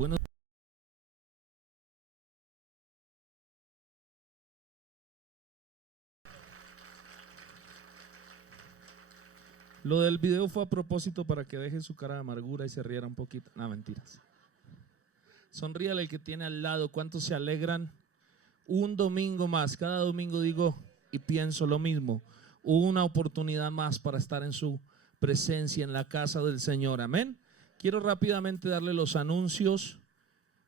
Bueno, lo del video fue a propósito para que deje su cara de amargura y se riera un poquito. No, mentiras. Sonríale el que tiene al lado. ¿Cuántos se alegran? Un domingo más. Cada domingo digo y pienso lo mismo. Una oportunidad más para estar en su presencia en la casa del Señor. Amén. Quiero rápidamente darle los anuncios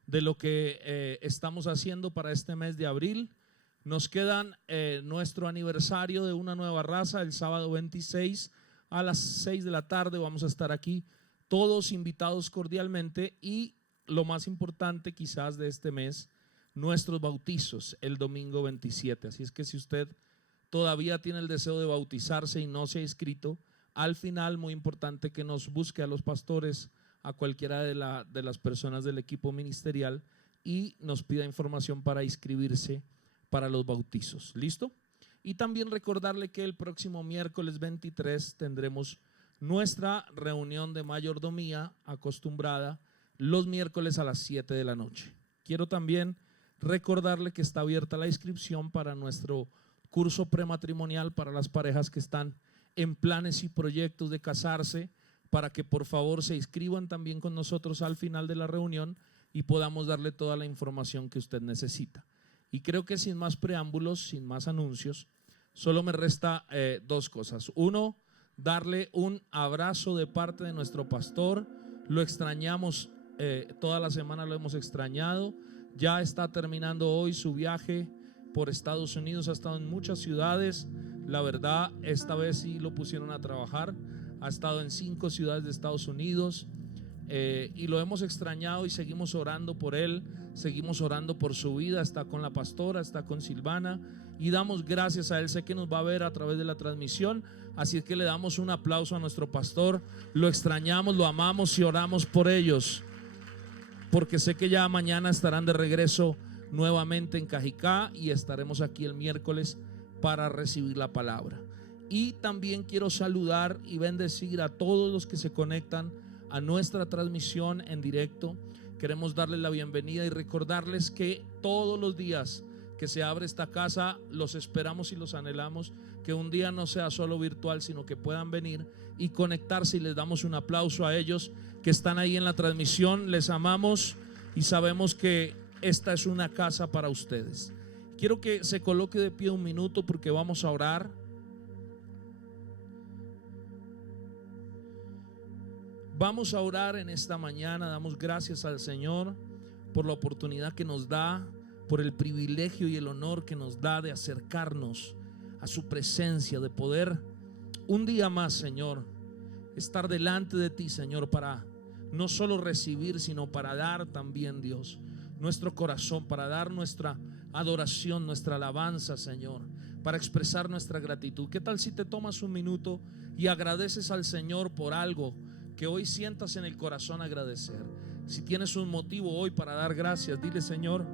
de lo que estamos haciendo para este mes de abril. Nos quedan nuestro aniversario de Una Nueva Raza el sábado 26 a las 6 de la tarde. Vamos a estar aquí todos invitados cordialmente, y lo más importante quizás de este mes, nuestros bautizos el domingo 27. Así es que si usted todavía tiene el deseo de bautizarse y no se ha inscrito, al final muy importante que nos busque a los pastores, a cualquiera de las personas del equipo ministerial, y nos pida información para inscribirse para los bautizos. ¿Listo? Y también recordarle que el próximo miércoles 23 tendremos nuestra reunión de mayordomía acostumbrada los miércoles a las 7 de la noche. Quiero también recordarle que está abierta la inscripción para nuestro curso prematrimonial para las parejas que están en planes y proyectos de casarse, para que por favor se inscriban también con nosotros al final de la reunión y podamos darle toda la información que usted necesita. Y creo que sin más preámbulos, sin más anuncios, solo me resta dos cosas. Uno, darle un abrazo de parte de nuestro pastor. Lo extrañamos, toda la semana lo hemos extrañado. Ya está terminando hoy su viaje por Estados Unidos, ha estado en muchas ciudades. La verdad, esta vez sí lo pusieron a trabajar. Ha estado en 5 ciudades de Estados Unidos, y lo hemos extrañado y seguimos orando por él, seguimos orando por su vida. Está con la pastora, está con Silvana, y damos gracias a él. Sé que nos va a ver a través de la transmisión, así es que le damos un aplauso a nuestro pastor. Lo extrañamos, lo amamos y oramos por ellos, porque sé que ya mañana estarán de regreso nuevamente en Cajicá, y estaremos aquí el miércoles para recibir la palabra. Y también quiero saludar y bendecir a todos los que se conectan a nuestra transmisión en directo. Queremos darles la bienvenida y recordarles que todos los días que se abre esta casa, los esperamos y los anhelamos, que un día no sea solo virtual, sino que puedan venir y conectarse, y les damos un aplauso a ellos que están ahí en la transmisión. Les amamos y sabemos que esta es una casa para ustedes. Quiero que se coloque de pie un minuto porque vamos a orar. Vamos a orar en esta mañana. Damos gracias al Señor por la oportunidad que nos da, por el privilegio y el honor que nos da de acercarnos a su presencia, de poder un día más, Señor, estar delante de ti, Señor, para no solo recibir, sino para dar también, Dios, nuestro corazón, para dar nuestra adoración, nuestra alabanza, Señor, para expresar nuestra gratitud. ¿Qué tal si te tomas un minuto y agradeces al Señor por algo que hoy sientas en el corazón agradecer? Si tienes un motivo hoy para dar gracias, dile: Señor,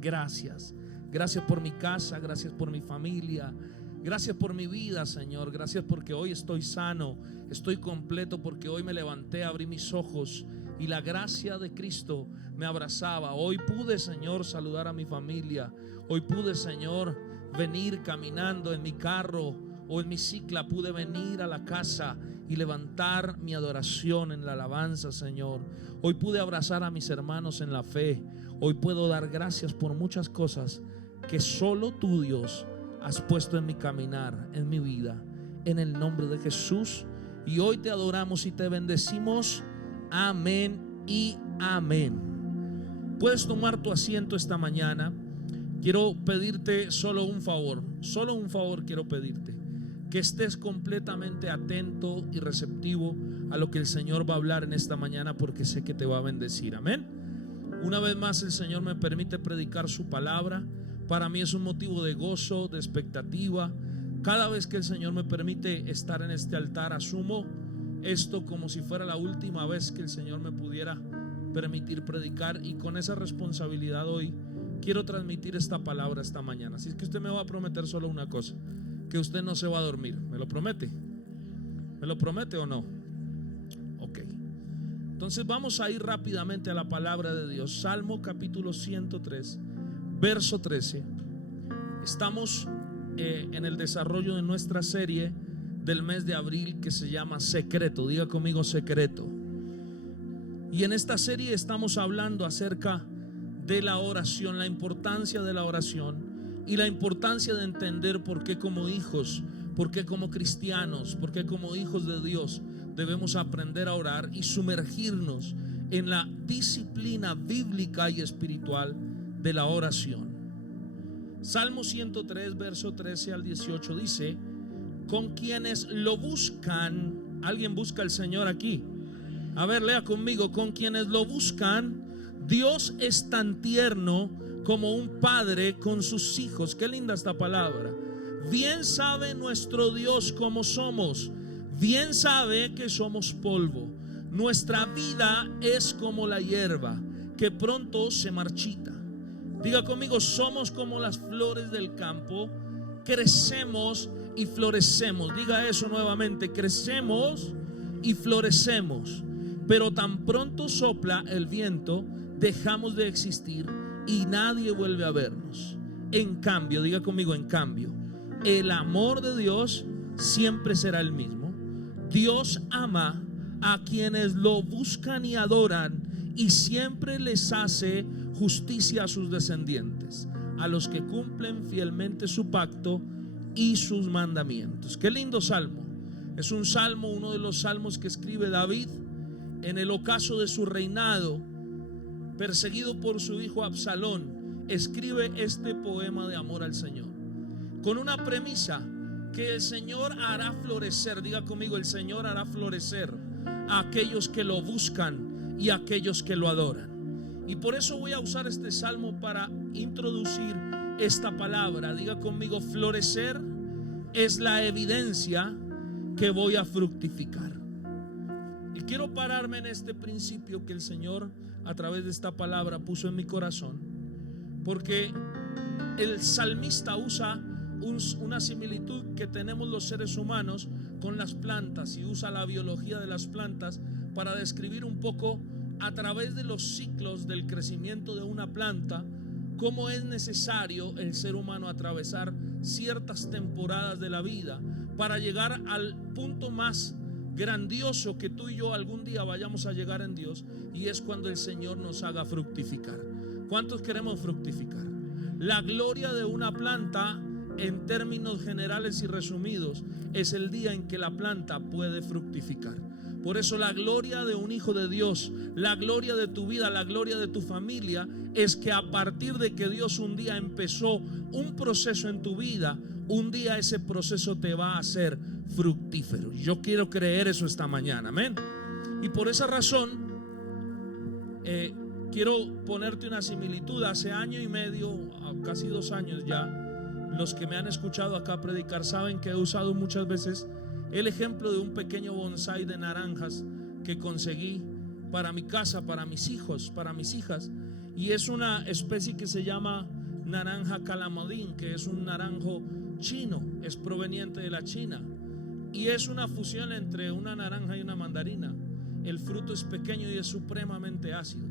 gracias. Gracias por mi casa, gracias por mi familia, gracias por mi vida, Señor. Gracias porque hoy estoy sano, estoy completo, porque hoy me levanté, abrí mis ojos y la gracia de Cristo me abrazaba. Hoy pude, Señor, saludar a mi familia. Hoy pude, Señor, venir caminando en mi carro o en mi cicla. Pude venir a la casa y levantar mi adoración en la alabanza, Señor. Hoy pude abrazar a mis hermanos en la fe. Hoy puedo dar gracias por muchas cosas que solo tú, Dios, has puesto en mi caminar, en mi vida, en el nombre de Jesús. Y hoy te adoramos y te bendecimos. Amén y amén. Puedes tomar tu asiento esta mañana. Quiero pedirte solo un favor quiero pedirte: que estés completamente atento y receptivo a lo que el Señor va a hablar en esta mañana, porque sé que te va a bendecir. Amén. Una vez más el Señor me permite predicar su palabra. Para mí es un motivo de gozo, de expectativa. Cada vez que el Señor me permite estar en este altar, asumo esto como si fuera la última vez que el Señor me pudiera permitir predicar, y con esa responsabilidad hoy quiero transmitir esta palabra esta mañana. Así es que usted me va a prometer solo una cosa: que usted no se va a dormir. ¿Me lo promete? ¿Me lo promete o no? Ok. Entonces vamos a ir rápidamente a la palabra de Dios. Salmo capítulo 103, verso 13. Estamos en el desarrollo de nuestra serie del mes de abril que se llama Secreto. Diga conmigo, secreto. Y en esta serie estamos hablando acerca de la oración, la importancia de la oración y la importancia de entender por qué como hijos, por qué como cristianos, por qué como hijos de Dios debemos aprender a orar y sumergirnos en la disciplina bíblica y espiritual de la oración. Salmo 103, verso 13 al 18 dice: con quienes lo buscan. ¿Alguien busca al Señor aquí? A ver, lea conmigo. Con quienes lo buscan, Dios es tan tierno como un padre con sus hijos. Qué linda esta palabra. Bien sabe nuestro Dios cómo somos. Bien sabe que somos polvo. Nuestra vida es como la hierba, que pronto se marchita. Diga conmigo, somos como las flores del campo. Crecemos y florecemos. Diga eso nuevamente: crecemos y florecemos, pero tan pronto sopla el viento, dejamos de existir y nadie vuelve a vernos. En cambio, diga conmigo, en cambio, el amor de Dios siempre será el mismo. Dios ama a quienes lo buscan y adoran, y siempre les hace justicia a sus descendientes, a los que cumplen fielmente su pacto y sus mandamientos. Qué lindo salmo. Es un salmo, uno de los salmos que escribe David en el ocaso de su reinado, perseguido por su hijo Absalón. Escribe este poema de amor al Señor con una premisa: que el Señor hará florecer. Diga conmigo, el Señor hará florecer a aquellos que lo buscan y a aquellos que lo adoran. Y por eso voy a usar este salmo para introducir esta palabra. Diga conmigo, florecer es la evidencia que voy a fructificar. Y quiero pararme en este principio que el Señor a través de esta palabra puso en mi corazón, porque el salmista usa una similitud que tenemos los seres humanos con las plantas, y usa la biología de las plantas para describir un poco a través de los ciclos del crecimiento de una planta cómo es necesario el ser humano atravesar ciertas temporadas de la vida para llegar al punto más grandioso que tú y yo algún día vayamos a llegar en Dios, y es cuando el Señor nos haga fructificar. ¿Cuántos queremos fructificar? La gloria de una planta, en términos generales y resumidos, es el día en que la planta puede fructificar. Por eso la gloria de un hijo de Dios, la gloria de tu vida, la gloria de tu familia, es que a partir de que Dios un día empezó un proceso en tu vida, un día ese proceso te va a hacer fructífero. Yo quiero creer eso esta mañana, amén. Y por esa razón quiero ponerte una similitud. Hace año y medio, casi 2 años ya, los que me han escuchado acá predicar saben que he usado muchas veces el ejemplo de un pequeño bonsái de naranjas que conseguí para mi casa, para mis hijos, para mis hijas. Y es una especie que se llama naranja calamadín, que es un naranjo chino, es proveniente de la China, y es una fusión entre una naranja y una mandarina. El fruto es pequeño y es supremamente ácido,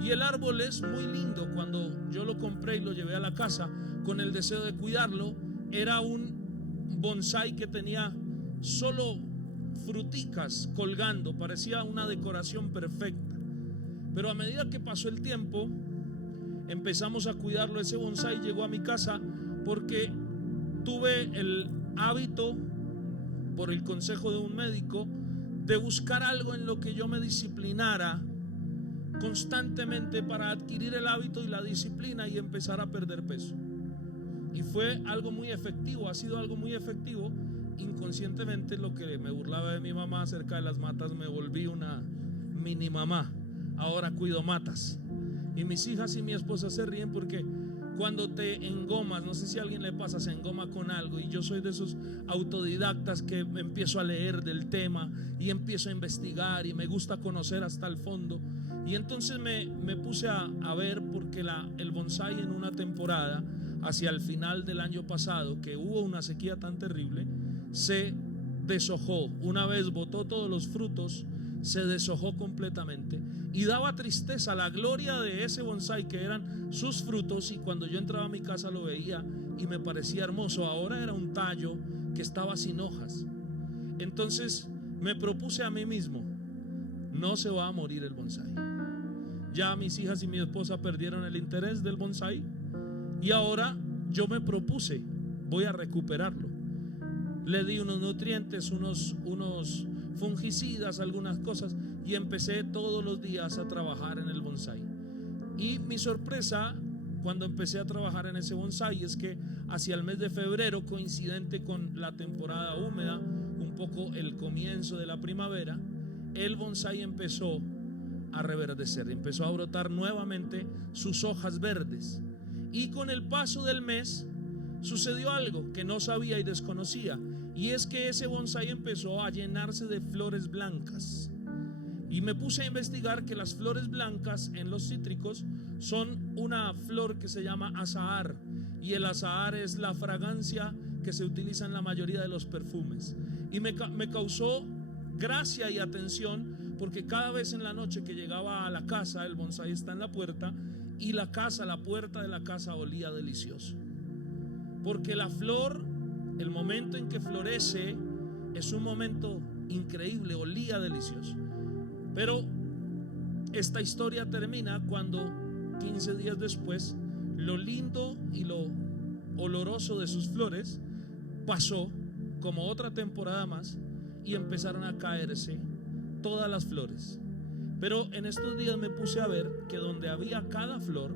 y el árbol es muy lindo. Cuando yo lo compré y lo llevé a la casa con el deseo de cuidarlo, era un bonsái que tenía solo fruticas colgando, parecía una decoración perfecta. Pero a medida que pasó el tiempo, empezamos a cuidarlo. Ese bonsái llegó a mi casa porque tuve el hábito, por el consejo de un médico, de buscar algo en lo que yo me disciplinara constantemente para adquirir el hábito y la disciplina y empezar a perder peso. Y fue algo muy efectivo, ha sido algo muy efectivo. Inconscientemente, lo que me burlaba de mi mamá acerca de las matas, me volví una mini mamá. Ahora cuido matas. Y mis hijas y mi esposa se ríen porque cuando te engomas, no sé si a alguien le pasa, se engoma con algo, y yo soy de esos autodidactas que empiezo a leer del tema y empiezo a investigar y me gusta conocer hasta el fondo. Y entonces me puse a ver, porque el bonsái en una temporada, hacia el final del año pasado, que hubo una sequía tan terrible, se deshojó. Una vez botó todos los frutos, se deshojó completamente y daba tristeza. La gloria de ese bonsái, que eran sus frutos, y cuando yo entraba a mi casa lo veía y me parecía hermoso, ahora era un tallo que estaba sin hojas. Entonces me propuse a mí mismo: no se va a morir el bonsái. Ya mis hijas y mi esposa perdieron el interés del bonsái y ahora yo me propuse: voy a recuperarlo. Le di unos nutrientes, unos fungicidas, algunas cosas, y empecé todos los días a trabajar en el bonsái. Y mi sorpresa cuando empecé a trabajar en ese bonsái es que hacia el mes de febrero, coincidente con la temporada húmeda, un poco el comienzo de la primavera, el bonsái empezó a reverdecer, empezó a brotar nuevamente sus hojas verdes. Y con el paso del mes sucedió algo que no sabía y desconocía, y es que ese bonsái empezó a llenarse de flores blancas. Y me puse a investigar que las flores blancas en los cítricos son una flor que se llama azahar, y el azahar es la fragancia que se utiliza en la mayoría de los perfumes. Y me causó gracia y atención, porque cada vez en la noche que llegaba a la casa, el bonsái está en la puerta, y la puerta de la casa olía delicioso, porque la flor, el momento en que florece, es un momento increíble, olía delicioso. Pero esta historia termina cuando 15 días después, lo lindo y lo oloroso de sus flores pasó como otra temporada más, y empezaron a caerse todas las flores. Pero en estos días me puse a ver que donde había cada flor,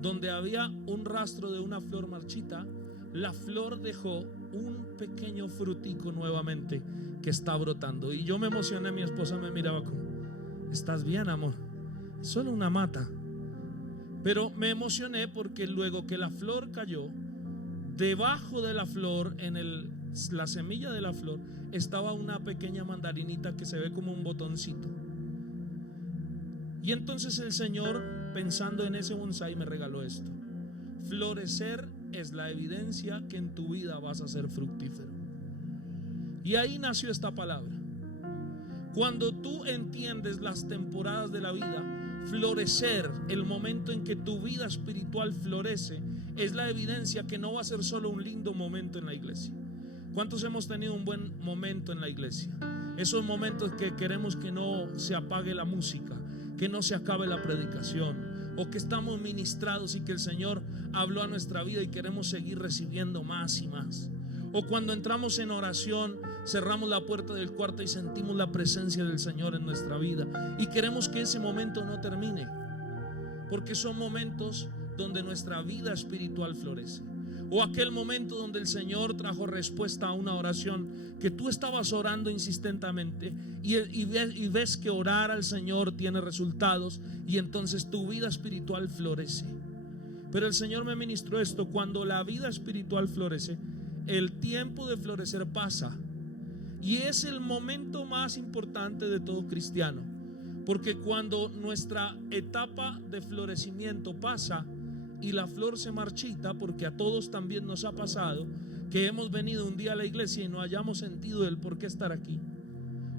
donde había un rastro de una flor marchita, la flor dejó un pequeño frutico nuevamente que está brotando. Y yo me emocioné, mi esposa me miraba como: ¿estás bien, amor? Solo una mata. Pero me emocioné porque luego que la flor cayó, debajo de la flor, la semilla de la flor, estaba una pequeña mandarinita que se ve como un botoncito. Y entonces el Señor, pensando en ese bonsái, me regaló esto: florecer es la evidencia que en tu vida vas a ser fructífero. Y ahí nació esta palabra. Cuando tú entiendes las temporadas de la vida, florecer, el momento en que tu vida espiritual florece, es la evidencia que no va a ser solo un lindo momento en la iglesia. ¿Cuántos hemos tenido un buen momento en la iglesia? Esos momentos que queremos que no se apague la música, que no se acabe la predicación, o que estamos ministrados y que el Señor habló a nuestra vida y queremos seguir recibiendo más y más. O cuando entramos en oración, cerramos la puerta del cuarto y sentimos la presencia del Señor en nuestra vida y queremos que ese momento no termine, porque son momentos donde nuestra vida espiritual florece. O aquel momento donde el Señor trajo respuesta a una oración que tú estabas orando insistentemente y ves que orar al Señor tiene resultados, y entonces tu vida espiritual florece. Pero el Señor me ministró esto: cuando la vida espiritual florece, el tiempo de florecer pasa, y es el momento más importante de todo cristiano, porque cuando nuestra etapa de florecimiento pasa y la flor se marchita, porque a todos también nos ha pasado que hemos venido un día a la iglesia y no hayamos sentido el por qué estar aquí,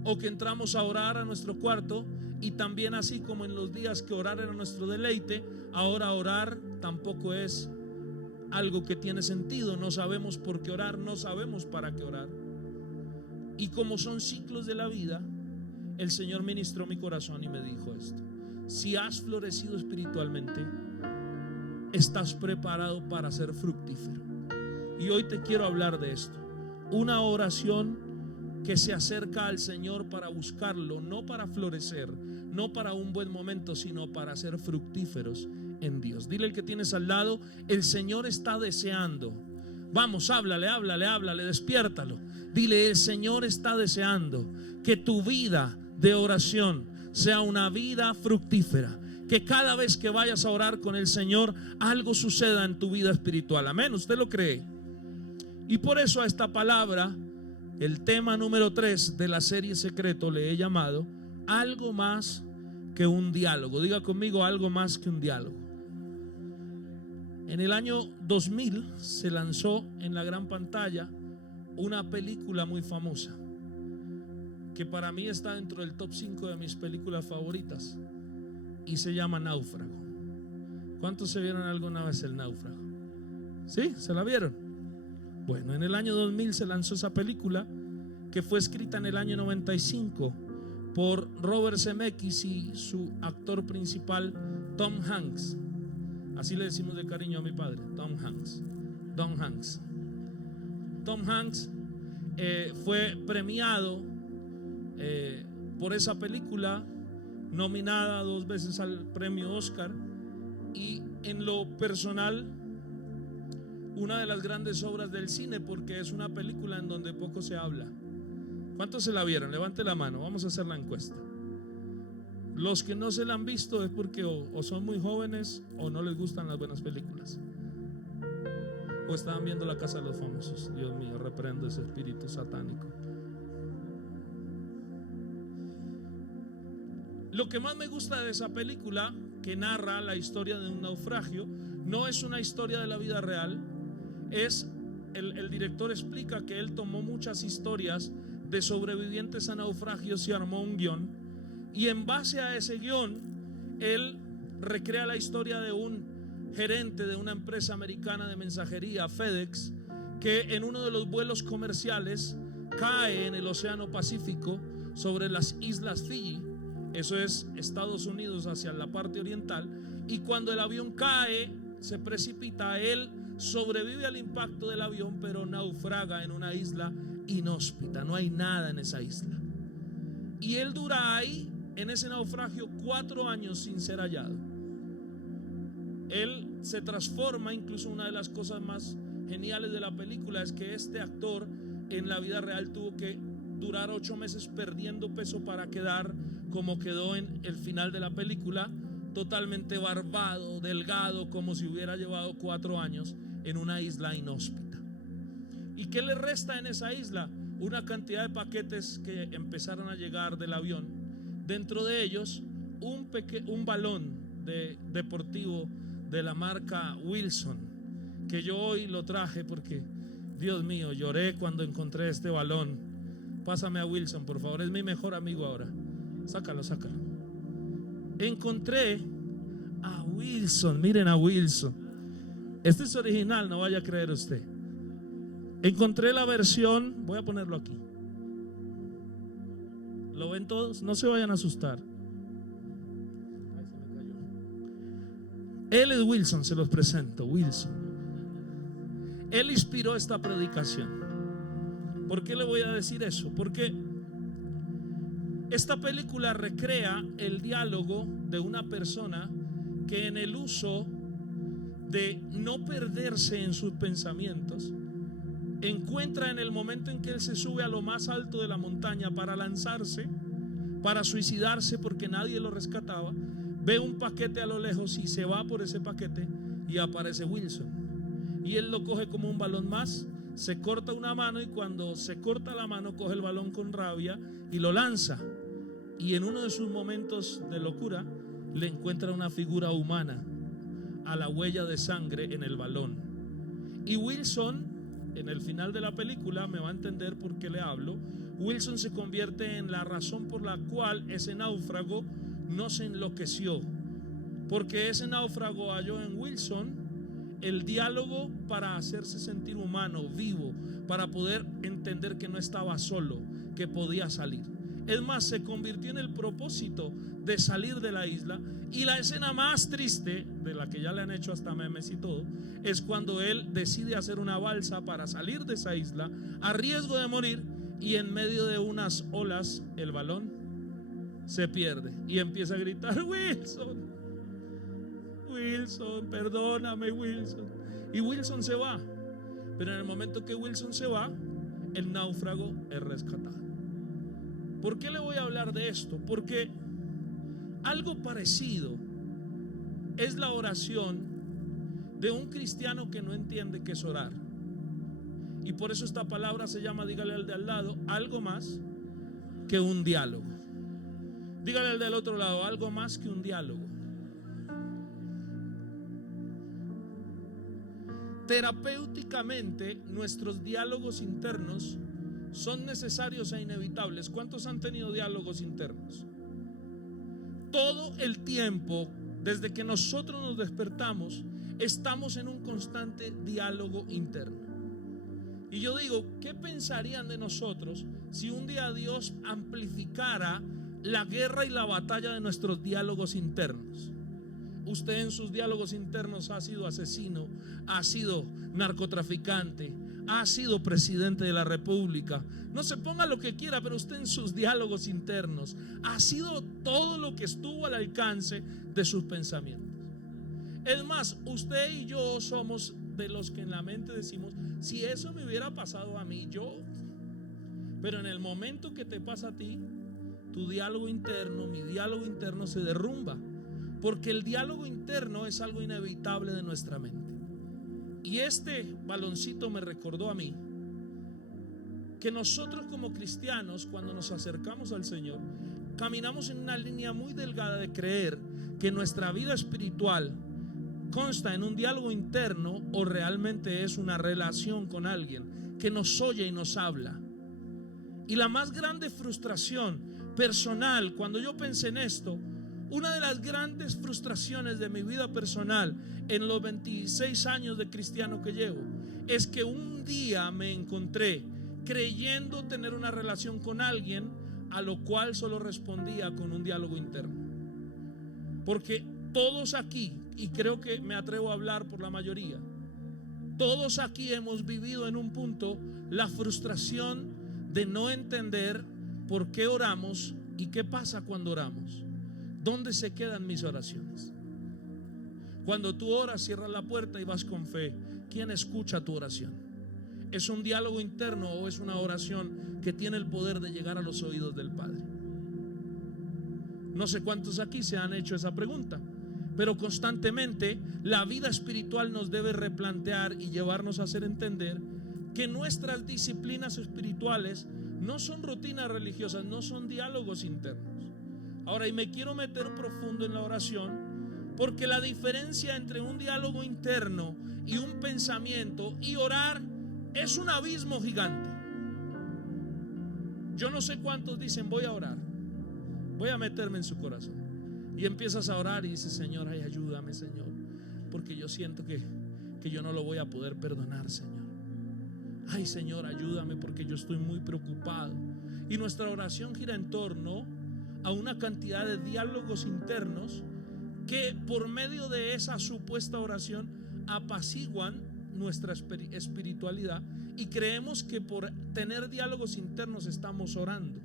o que entramos a orar a nuestro cuarto y también, así como en los días que orar era nuestro deleite, ahora orar tampoco es algo que tiene sentido. No sabemos por qué orar, no sabemos para qué orar. Y como son ciclos de la vida, el Señor ministró mi corazón y me dijo esto: si has florecido espiritualmente, estás preparado para ser fructífero. Y hoy te quiero hablar de esto: una oración que se acerca al Señor para buscarlo, no para florecer, no para un buen momento, sino para ser fructíferos en Dios. Dile al que tienes al lado: el Señor está deseando. Vamos, háblale, despiértalo. Dile: el Señor está deseando que tu vida de oración sea una vida fructífera, que cada vez que vayas a orar con el Señor, algo suceda en tu vida espiritual. Amén, ¿usted lo cree? Y por eso a esta palabra, el tema número 3 de la serie Secreto, le he llamado algo más que un diálogo. Diga conmigo: algo más que un diálogo. En el año 2000 se lanzó en la gran pantalla una película muy famosa que para mí está dentro del top 5 de mis películas favoritas y se llama Náufrago. ¿Cuántos se vieron alguna vez El Náufrago? ¿Sí? ¿Se la vieron? Bueno, en el año 2000 se lanzó esa película, que fue escrita en el año 95 por Robert Zemeckis y su actor principal Tom Hanks. Así le decimos de cariño a mi padre, Tom Hanks. Tom Hanks. Tom Hanks fue premiado por esa película, nominada 2 veces al premio Oscar, y en lo personal una de las grandes obras del cine, porque es una película en donde poco se habla. ¿Cuántos se la vieron? Levante la mano, vamos a hacer la encuesta. Los que no se la han visto es porque o son muy jóvenes o no les gustan las buenas películas, o estaban viendo La Casa de los Famosos. Dios mío, reprendo ese espíritu satánico. Lo que más me gusta de esa película, que narra la historia de un naufragio, no es una historia de la vida real. El director explica que él tomó muchas historias de sobrevivientes a naufragios y armó un guión, y en base a ese guión él recrea la historia de un gerente de una empresa americana de mensajería, FedEx, que en uno de los vuelos comerciales cae en el Océano Pacífico sobre las Islas Fiji. Eso es Estados Unidos hacia la parte oriental, y cuando el avión cae, se precipita, él sobrevive al impacto del avión, pero naufraga en una isla inhóspita, no hay nada en esa isla, y él dura ahí en ese naufragio 4 años sin ser hallado. Él se transforma, incluso una de las cosas más geniales de la película es que este actor en la vida real tuvo que durar 8 meses perdiendo peso para quedar como quedó en el final de la película, totalmente barbado, delgado, como si hubiera llevado 4 años en una isla inhóspita. ¿Y qué le resta en esa isla? Una cantidad de paquetes que empezaron a llegar del avión. Dentro de ellos un balón deportivo de la marca Wilson, que yo hoy lo traje porque, Dios mío, lloré cuando encontré este balón. Pásame a Wilson, por favor, es mi mejor amigo ahora. Sácalo. Encontré a Wilson, miren a Wilson. Este es original, no vaya a creer usted. Encontré la versión, voy a ponerlo aquí. ¿Lo ven todos? No se vayan a asustar. Ay, se me cayó. Él es Wilson, se los presento, Wilson. Él inspiró esta predicación. ¿Por qué le voy a decir eso? Porque esta película recrea el diálogo de una persona que, en el uso de no perderse en sus pensamientos, encuentra en el momento en que él se sube a lo más alto de la montaña para lanzarse, para suicidarse porque nadie lo rescataba, ve un paquete a lo lejos y se va por ese paquete y aparece Wilson. Y él lo coge como un balón más, se corta una mano, y cuando se corta la mano coge el balón con rabia y lo lanza. Y en uno de sus momentos de locura le encuentra una figura humana a la huella de sangre en el balón. Y Wilson, en el final de la película, me va a entender por qué le hablo, Wilson se convierte en la razón por la cual ese náufrago no se enloqueció, porque ese náufrago halló en Wilson el diálogo para hacerse sentir humano, vivo, para poder entender que no estaba solo, que podía salir. Es más, se convirtió en el propósito de salir de la isla. Y la escena más triste, de la que ya le han hecho hasta memes y todo, es cuando él decide hacer una balsa para salir de esa isla a riesgo de morir, y en medio de unas olas el balón se pierde y empieza a gritar: Wilson, Wilson, perdóname, Wilson. Y Wilson se va. Pero en el momento que Wilson se va, el náufrago es rescatado. ¿Por qué le voy a hablar de esto? Porque algo parecido es la oración de un cristiano que no entiende qué es orar. Y por eso esta palabra se llama, dígale al de al lado, algo más que un diálogo. Dígale al del otro lado, algo más que un diálogo. Terapéuticamente, nuestros diálogos internos son necesarios e inevitables. ¿Cuántos han tenido diálogos internos? Todo el tiempo, desde que nosotros nos despertamos, estamos en un constante diálogo interno. Y yo digo, ¿qué pensarían de nosotros si un día Dios amplificara la guerra y la batalla de nuestros diálogos internos? Usted en sus diálogos internos ha sido asesino, ha sido narcotraficante, ha sido presidente de la república. No se ponga lo que quiera, pero usted en sus diálogos internos ha sido todo lo que estuvo al alcance de sus pensamientos. Es más, usted y yo somos de los que en la mente decimos, si eso me hubiera pasado a mí, yo. Pero en el momento que te pasa a ti, tu diálogo interno, mi diálogo interno se derrumba, porque el diálogo interno es algo inevitable de nuestra mente. Y este baloncito me recordó a mí que nosotros como cristianos, cuando nos acercamos al Señor, caminamos en una línea muy delgada de creer que nuestra vida espiritual consta en un diálogo interno o realmente es una relación con alguien que nos oye y nos habla. Y la más grande frustración personal, cuando yo pensé en esto, una de las grandes frustraciones de mi vida personal en los 26 años de cristiano que llevo, es que un día me encontré creyendo tener una relación con alguien a lo cual solo respondía con un diálogo interno. Porque todos aquí, y creo que me atrevo a hablar por la mayoría, todos aquí hemos vivido en un punto la frustración de no entender por qué oramos y qué pasa cuando oramos. ¿Dónde se quedan mis oraciones? Cuando tú oras, cierras la puerta y vas con fe. ¿Quién escucha tu oración? ¿Es un diálogo interno o es una oración que tiene el poder de llegar a los oídos del Padre? No sé cuántos aquí se han hecho esa pregunta, pero constantemente la vida espiritual nos debe replantear y llevarnos a hacer entender que nuestras disciplinas espirituales no son rutinas religiosas, no son diálogos internos. Ahora, y me quiero meter profundo en la oración, porque la diferencia entre un diálogo interno y un pensamiento y orar es un abismo gigante. Yo no sé cuántos dicen, voy a orar, voy a meterme en su corazón, y empiezas a orar y dices, Señor, ay, ayúdame, Señor, porque yo siento que yo no lo voy a poder perdonar, Señor. Ay, Señor, ayúdame porque yo estoy muy preocupado. Y nuestra oración gira en torno a una cantidad de diálogos internos que por medio de esa supuesta oración apaciguan nuestra espiritualidad, y creemos que por tener diálogos internos estamos orando.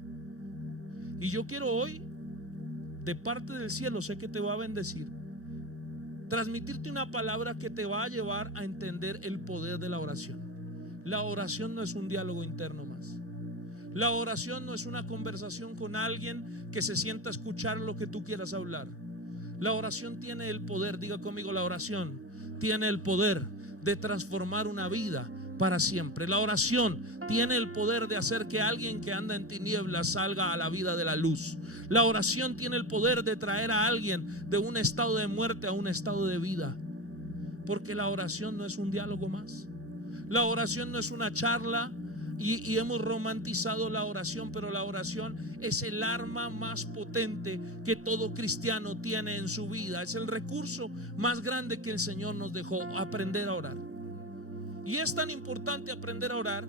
Y yo quiero hoy, de parte del cielo, sé que te va a bendecir, transmitirte una palabra que te va a llevar a entender el poder de la oración. La oración no es un diálogo interno más. La oración no es una conversación con alguien que se sienta a escuchar lo que tú quieras hablar. La oración tiene el poder, diga conmigo, la oración tiene el poder de transformar una vida para siempre. La oración tiene el poder de hacer que alguien que anda en tinieblas salga a la vida de la luz. La oración tiene el poder de traer a alguien de un estado de muerte a un estado de vida. Porque la oración no es un diálogo más. La oración no es una charla y hemos romantizado la oración, pero la oración es el arma más potente que todo cristiano tiene en su vida. Es el recurso más grande que el Señor nos dejó, aprender a orar. Y es tan importante aprender a orar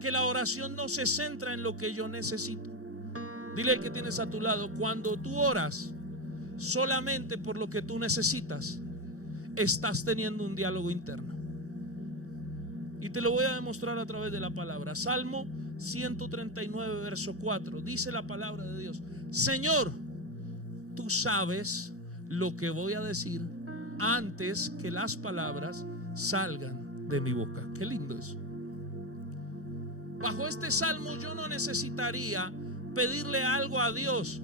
que la oración no se centra en lo que yo necesito. Dile al que tienes a tu lado, cuando tú oras solamente por lo que tú necesitas, estás teniendo un diálogo interno. Y te lo voy a demostrar a través de la palabra. Salmo 139, verso 4. Dice la palabra de Dios: Señor, tú sabes lo que voy a decir antes que las palabras salgan de mi boca. Qué lindo eso. Bajo este salmo yo no necesitaría pedirle algo a Dios,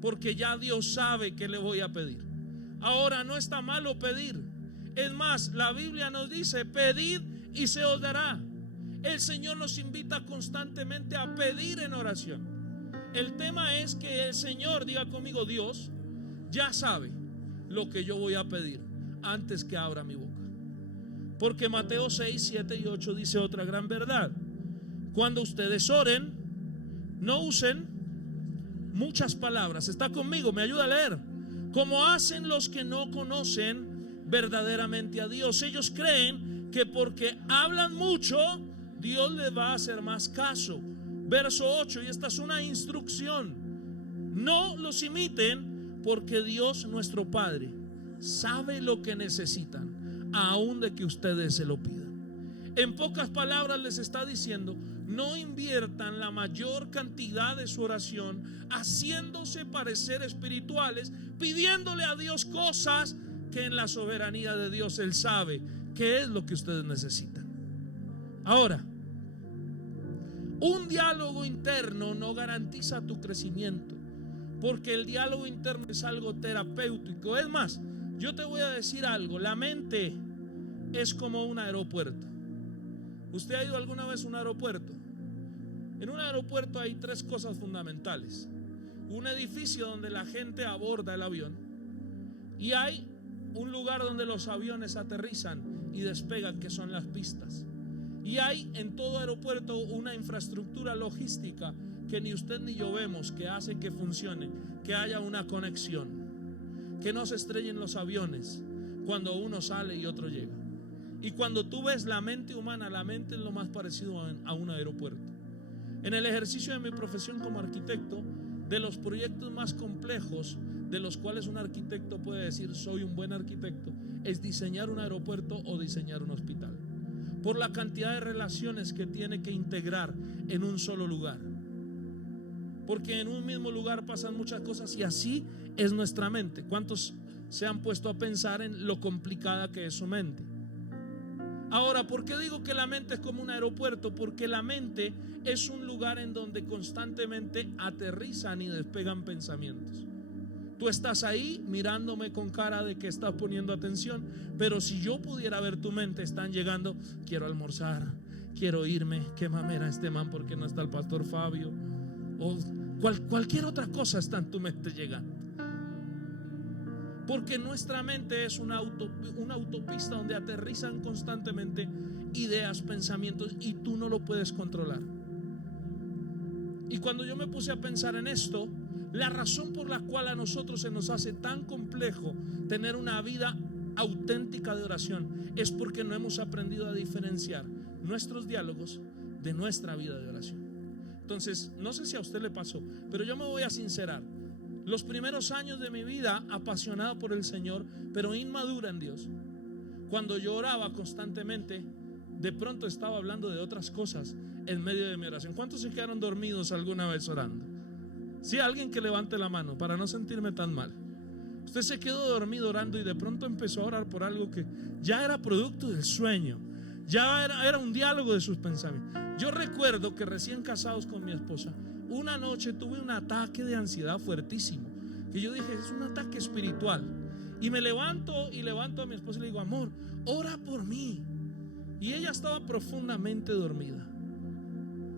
porque ya Dios sabe qué le voy a pedir. Ahora, no está malo pedir. Es más, la Biblia nos dice: pedid y se os dará. El Señor nos invita constantemente a pedir en oración. El tema es que el Señor, diga conmigo, Dios ya sabe lo que yo voy a pedir antes que abra mi boca. Porque Mateo 6, 7 y 8 dice otra gran verdad: Cuando ustedes oren, no usen muchas palabras. Está conmigo, me ayuda a leer. Como hacen los que no conocen verdaderamente a Dios. Ellos creen que porque hablan mucho, Dios les va a hacer más caso. Verso 8, y esta es una instrucción: no los imiten, porque Dios nuestro Padre sabe lo que necesitan, aun de que ustedes se lo pidan. En pocas palabras les está diciendo: no inviertan la mayor cantidad de su oración haciéndose parecer espirituales, pidiéndole a Dios cosas que en la soberanía de Dios Él sabe qué es lo que ustedes necesitan. Ahora, un diálogo interno no garantiza tu crecimiento, porque el diálogo interno es algo terapéutico. Es más, yo te voy a decir algo: la mente es como un aeropuerto. ¿Usted ha ido alguna vez a un aeropuerto? En un aeropuerto hay tres cosas fundamentales: un edificio donde la gente aborda el avión, y hay un lugar donde los aviones aterrizan y despegan, que son las pistas. Y hay en todo aeropuerto una infraestructura logística que ni usted ni yo vemos, que hace que funcione, que haya una conexión, que no se estrellen los aviones cuando uno sale y otro llega. Y cuando tú ves la mente humana, la mente es lo más parecido a un aeropuerto. En el ejercicio de mi profesión como arquitecto, de los proyectos más complejos de los cuales un arquitecto puede decir soy un buen arquitecto, es diseñar un aeropuerto o diseñar un hospital, por la cantidad de relaciones que tiene que integrar en un solo lugar. Porque en un mismo lugar pasan muchas cosas, y así es nuestra mente. ¿Cuántos se han puesto a pensar en lo complicada que es su mente? Ahora, ¿por qué digo que la mente es como un aeropuerto? Porque la mente es un lugar en donde constantemente aterrizan y despegan pensamientos. Tú estás ahí mirándome con cara de que estás poniendo atención, pero si yo pudiera ver tu mente, están llegando: quiero almorzar, quiero irme, qué mamera este man, porque no está el pastor Fabio, o cualquier otra cosa está en tu mente llegando. Porque nuestra mente es una autopista donde aterrizan constantemente ideas, pensamientos, y tú no lo puedes controlar. Y cuando yo me puse a pensar en esto, la razón por la cual a nosotros se nos hace tan complejo tener una vida auténtica de oración es porque no hemos aprendido a diferenciar nuestros diálogos de nuestra vida de oración. Entonces, no sé si a usted le pasó, pero yo me voy a sincerar. Los primeros años de mi vida, apasionada por el Señor, pero inmadura en Dios, cuando yo oraba constantemente, de pronto estaba hablando de otras cosas en medio de mi oración. ¿Cuántos se quedaron dormidos alguna vez orando? Sí, alguien que levante la mano para no sentirme tan mal. Usted se quedó dormido orando y de pronto empezó a orar por algo que ya era producto del sueño, ya era un diálogo de sus pensamientos. Yo recuerdo que recién casados con mi esposa, una noche tuve un ataque de ansiedad fuertísimo, que yo dije es un ataque espiritual, y me levanto a mi esposa y le digo: amor, ora por mí. Y ella estaba profundamente dormida.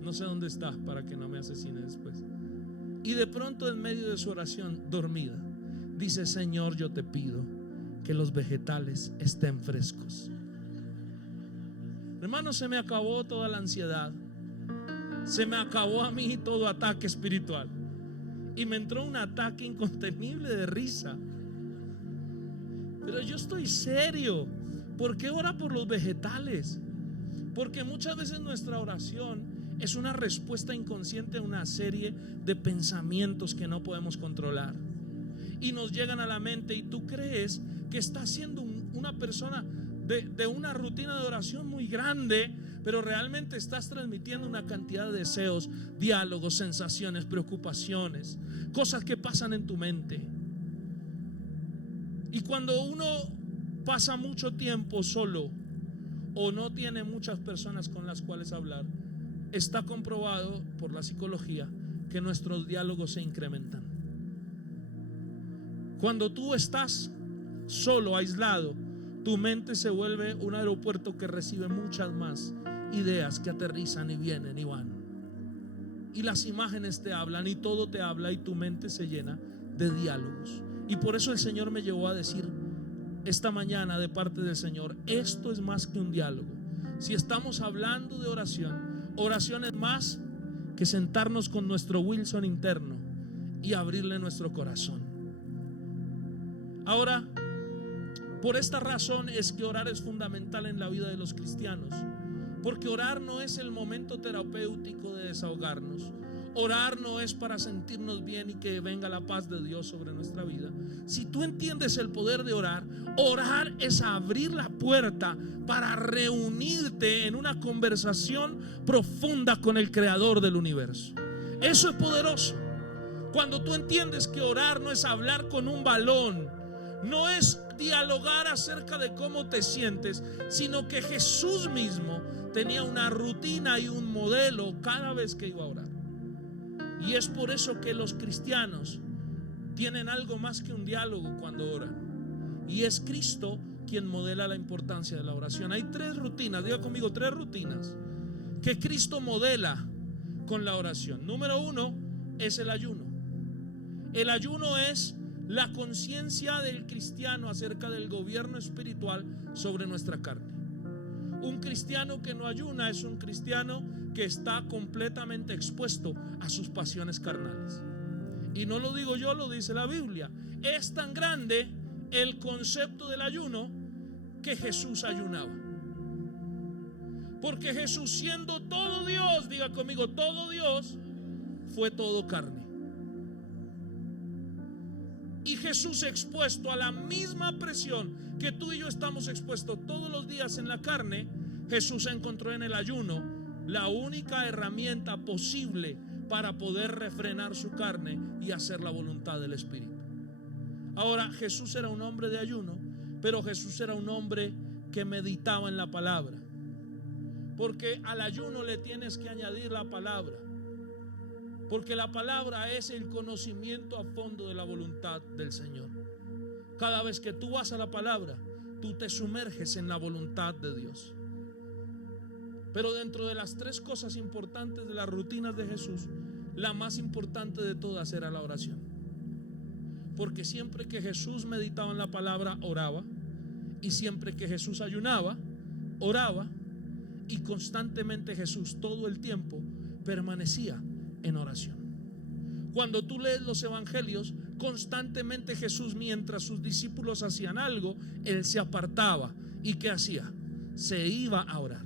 No sé dónde está para que no me asesine después. Y de pronto, en medio de su oración, dormida, dice: Señor, yo te pido que los vegetales estén frescos. Hermano, se me acabó toda la ansiedad, se me acabó a mí todo ataque espiritual, y me entró un ataque incontenible de risa. Pero yo estoy serio. ¿Por qué ora por los vegetales? Porque muchas veces nuestra oración es una respuesta inconsciente a una serie de pensamientos que no podemos controlar, y nos llegan a la mente, y tú crees que estás siendo una persona de una rutina de oración muy grande, pero realmente estás transmitiendo una cantidad de deseos, diálogos, sensaciones, preocupaciones, cosas que pasan en tu mente. Y cuando uno pasa mucho tiempo solo o no tiene muchas personas con las cuales hablar, está comprobado por la psicología que nuestros diálogos se incrementan. Cuando tú estás solo, aislado, tu mente se vuelve un aeropuerto que recibe muchas más ideas que aterrizan y vienen y van. Y las imágenes te hablan y todo te habla, y tu mente se llena de diálogos. Y por eso el Señor me llevó a decir esta mañana, de parte del Señor: esto es más que un diálogo. Si estamos hablando de oración, Oración es más que sentarnos con nuestro Wilson interno y abrirle nuestro corazón. Ahora, por esta razón es que orar es fundamental en la vida de los cristianos, porque orar no es el momento terapéutico de desahogarnos. Orar no es para sentirnos bien y que venga la paz de Dios sobre nuestra vida. Si tú entiendes el poder de orar, orar es abrir la puerta para reunirte en una conversación profunda con el Creador del universo. Eso es poderoso. Cuando tú entiendes que orar no es hablar con un balón, no es dialogar acerca de cómo te sientes, sino que Jesús mismo tenía una rutina y un modelo cada vez que iba a orar. Y es por eso que los cristianos tienen algo más que un diálogo cuando oran. Y es Cristo quien modela la importancia de la oración. Hay 3 rutinas, diga conmigo, 3 rutinas que Cristo modela con la oración. Número 1 es el ayuno. El ayuno es la conciencia del cristiano acerca del gobierno espiritual sobre nuestra carne. Un cristiano que no ayuna es un cristiano que está completamente expuesto a sus pasiones carnales. Y no lo digo yo, lo dice la Biblia. Es tan grande el concepto del ayuno que Jesús ayunaba. Porque Jesús, siendo todo Dios, diga conmigo, todo Dios, fue todo carne. Y Jesús, expuesto a la misma presión que tú y yo estamos expuestos todos los días en la carne, Jesús encontró en el ayuno la única herramienta posible para poder refrenar su carne y hacer la voluntad del Espíritu. Ahora, Jesús era un hombre de ayuno, pero Jesús era un hombre que meditaba en la palabra. Porque al ayuno le tienes que añadir la palabra. Porque la palabra es el conocimiento a fondo de la voluntad del Señor. Cada vez que tú vas a la palabra, tú te sumerges en la voluntad de Dios. Pero dentro de las 3 cosas importantes de las rutinas de Jesús, la más importante de todas era la oración. Porque siempre que Jesús meditaba en la palabra, oraba. Y siempre que Jesús ayunaba, oraba. Y constantemente Jesús todo el tiempo permanecía en oración. Cuando tú lees los evangelios, constantemente Jesús, mientras sus discípulos hacían algo, él se apartaba. ¿Y qué hacía? Se iba a orar.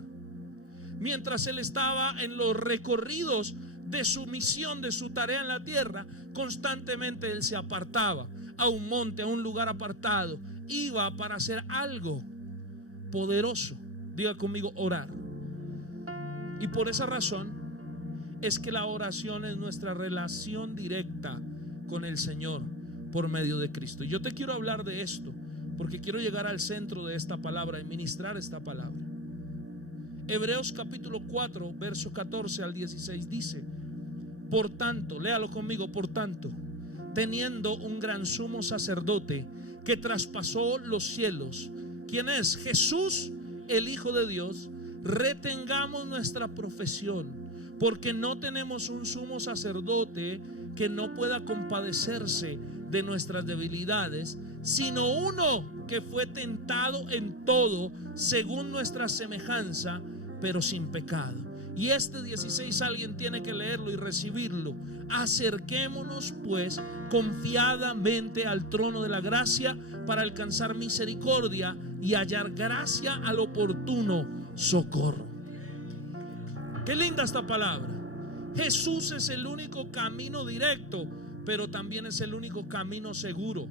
Mientras él estaba en los recorridos de su misión, de su tarea en la tierra, constantemente él se apartaba a un monte, a un lugar apartado. Iba para hacer algo poderoso. Diga conmigo, orar. Y por esa razón es que la oración es nuestra relación directa con el Señor por medio de Cristo. Y yo te quiero hablar de esto porque quiero llegar al centro de esta palabra y ministrar esta palabra. Hebreos capítulo 4, verso 14 al 16 dice: por tanto, léalo conmigo, por tanto, teniendo un gran sumo sacerdote que traspasó los cielos, ¿quién es? Jesús, el Hijo de Dios, retengamos nuestra profesión, porque no tenemos un sumo sacerdote que no pueda compadecerse de nuestras debilidades, sino uno que fue tentado en todo según nuestra semejanza, pero sin pecado. Y este 16 alguien tiene que leerlo y recibirlo. Acerquémonos pues confiadamente al trono de la gracia para alcanzar misericordia y hallar gracia al oportuno socorro. Qué linda esta palabra. Jesús es el único camino directo, pero también es el único camino seguro.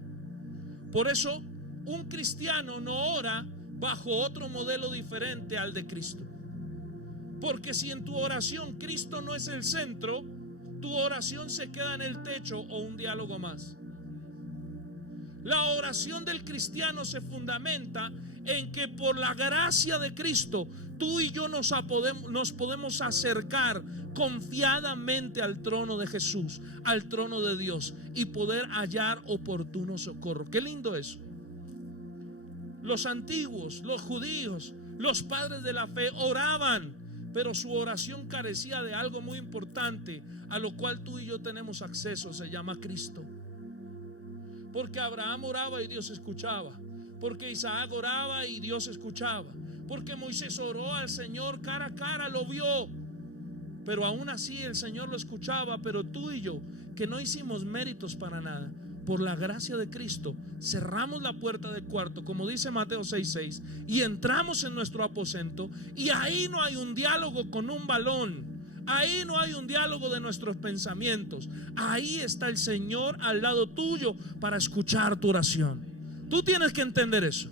Por eso un cristiano no ora bajo otro modelo diferente al de Cristo. Porque si en tu oración Cristo no es el centro, tu oración se queda en el techo o un diálogo más. La oración del cristiano se fundamenta en que por la gracia de Cristo tú y yo nos podemos acercar confiadamente al trono de Jesús, al trono de Dios, y poder hallar oportuno socorro. Qué lindo eso. Los antiguos, los judíos, los padres de la fe oraban, pero su oración carecía de algo muy importante, a lo cual tú y yo tenemos acceso. Se llama Cristo. Porque Abraham oraba y Dios escuchaba. Porque Isaac oraba y Dios escuchaba. Porque Moisés oró al Señor cara a cara, lo vio. pero aún así el Señor lo escuchaba. Pero tú y yo, que no hicimos méritos para nada, por la gracia de Cristo, cerramos la puerta del cuarto, como dice Mateo 6:6, y entramos en nuestro aposento, y ahí no hay un diálogo con un balón, ahí no hay un diálogo de nuestros pensamientos, ahí está el Señor al lado tuyo para escuchar tu oración. Tú tienes que entender eso.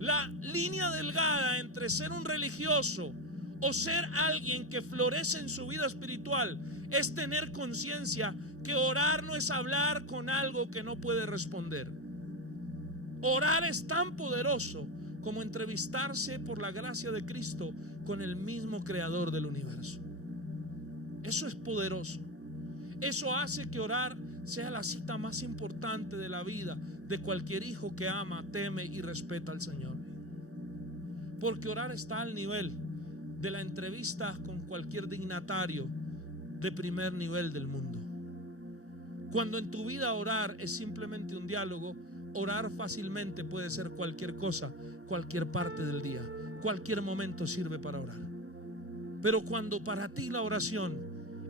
La línea delgada entre ser un religioso o ser alguien que florece en su vida espiritual es tener conciencia que orar no es hablar con algo que no puede responder. Orar es tan poderoso como entrevistarse por la gracia de Cristo con el mismo creador del universo. Eso es poderoso. Eso hace que orar sea la cita más importante de la vida de cualquier hijo que ama, teme y respeta al Señor. Porque orar está al nivel de la entrevista con cualquier dignatario de primer nivel del mundo. Cuando en tu vida orar es simplemente un diálogo, orar fácilmente puede ser cualquier cosa, cualquier parte del día, cualquier momento sirve para orar. Pero cuando para ti la oración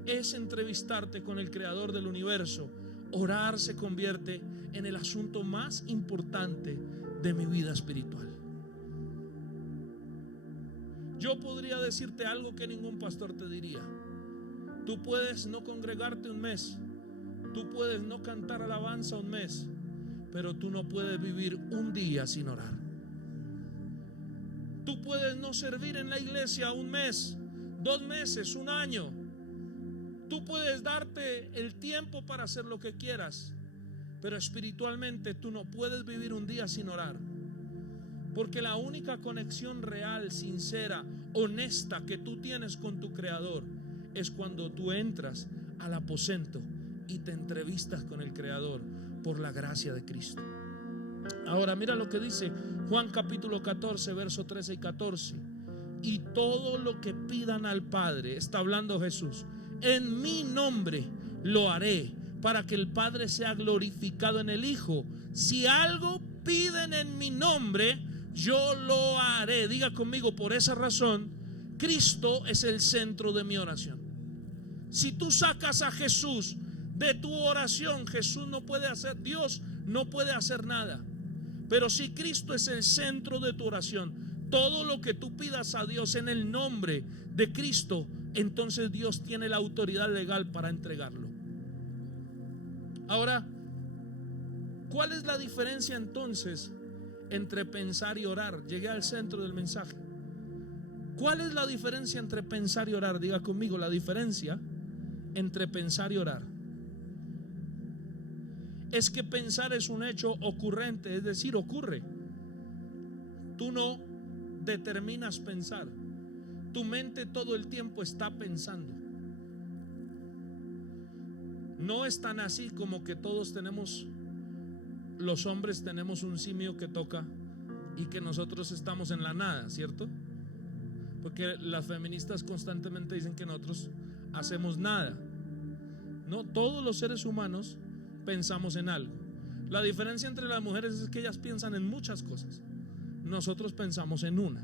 es entrevistarte con el creador del universo, orar se convierte en el asunto más importante de mi vida espiritual. Yo podría decirte algo que ningún pastor te diría. Tú puedes no congregarte un mes, tú puedes no cantar alabanza un mes, pero tú no puedes vivir un día sin orar. Tú puedes no servir en la iglesia un mes, 2 meses, un año. Tú puedes darte el tiempo para hacer lo que quieras, pero espiritualmente tú no puedes vivir un día sin orar. Porque la única conexión real, sincera, honesta que tú tienes con tu Creador es cuando tú entras al aposento y te entrevistas con el Creador por la gracia de Cristo. Ahora mira lo que dice Juan capítulo 14, verso 13 y 14. Y todo lo que pidan al Padre, está hablando Jesús, en mi nombre lo haré, para que el Padre sea glorificado en el Hijo. Si algo piden en mi nombre, yo lo haré. Diga conmigo: por esa razón, Cristo es el centro de mi oración. Si tú sacas a Jesús de tu oración, Jesús no puede hacer, Dios no puede hacer nada. Pero si Cristo es el centro de tu oración, todo lo que tú pidas a Dios en el nombre de Cristo, entonces Dios tiene la autoridad legal para entregarlo. Ahora, ¿cuál es la diferencia entonces entre pensar y orar? Llegué al centro del mensaje. ¿Cuál es la diferencia entre pensar y orar? Diga conmigo: la diferencia entre pensar y orar es que pensar es un hecho ocurrente, es decir, ocurre. Tú no determinas pensar. Tu mente todo el tiempo está pensando. No es tan así como que todos tenemos, los hombres tenemos un simio que toca y que nosotros estamos en la nada, ¿cierto? Porque las feministas constantemente dicen que nosotros hacemos nada. No, todos los seres humanos pensamos en algo. La diferencia entre las mujeres es que ellas piensan en muchas cosas. Nosotros pensamos en una,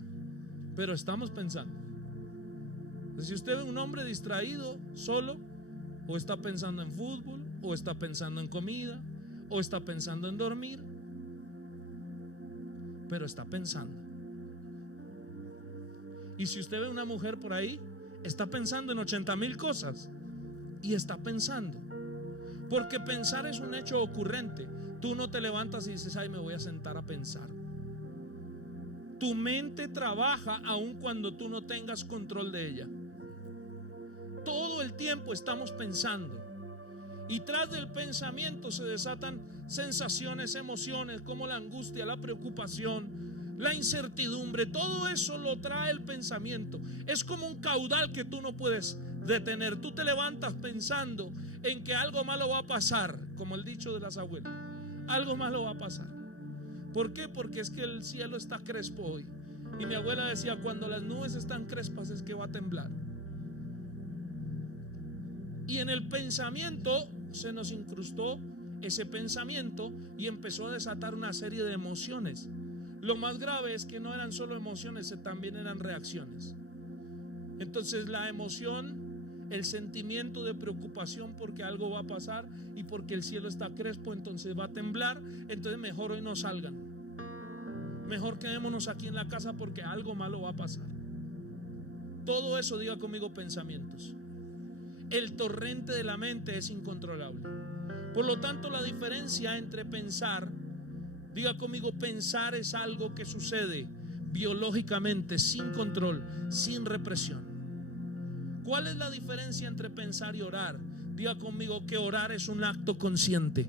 pero estamos pensando. Si usted ve un hombre distraído, solo, o está pensando en fútbol, o está pensando en comida, o está pensando en dormir, pero está pensando. Y si usted ve una mujer por ahí, está pensando en 80,000 cosas y está pensando. Porque pensar es un hecho ocurrente. Tú no te levantas y dices: ay, me voy a sentar a pensar. Tu mente trabaja aun cuando tú no tengas control de ella. Todo el tiempo estamos pensando. Y tras del pensamiento se desatan sensaciones, emociones como la angustia, la preocupación, la incertidumbre. Todo eso lo trae el pensamiento. Es como un caudal que tú no puedes detener. Tú te levantas pensando en que algo malo va a pasar, como el dicho de las abuelas. Algo malo va a pasar. ¿Por qué? Porque es que el cielo está crespo hoy. Y mi abuela decía: cuando las nubes están crespas es que va a temblar. Y en el pensamiento se nos incrustó ese pensamiento y empezó a desatar una serie de emociones. Lo más grave es que no eran solo emociones, también eran reacciones. Entonces la emoción, el sentimiento de preocupación porque algo va a pasar y porque el cielo está crespo, entonces va a temblar, entonces mejor hoy no salgan, mejor quedémonos aquí en la casa porque algo malo va a pasar. Todo eso, diga conmigo, pensamientos. El torrente de la mente es incontrolable. Por lo tanto, la diferencia entre pensar, diga conmigo, pensar es algo que sucede biológicamente, sin control, sin represión. ¿Cuál es la diferencia entre pensar y orar? Diga conmigo que orar es un acto consciente.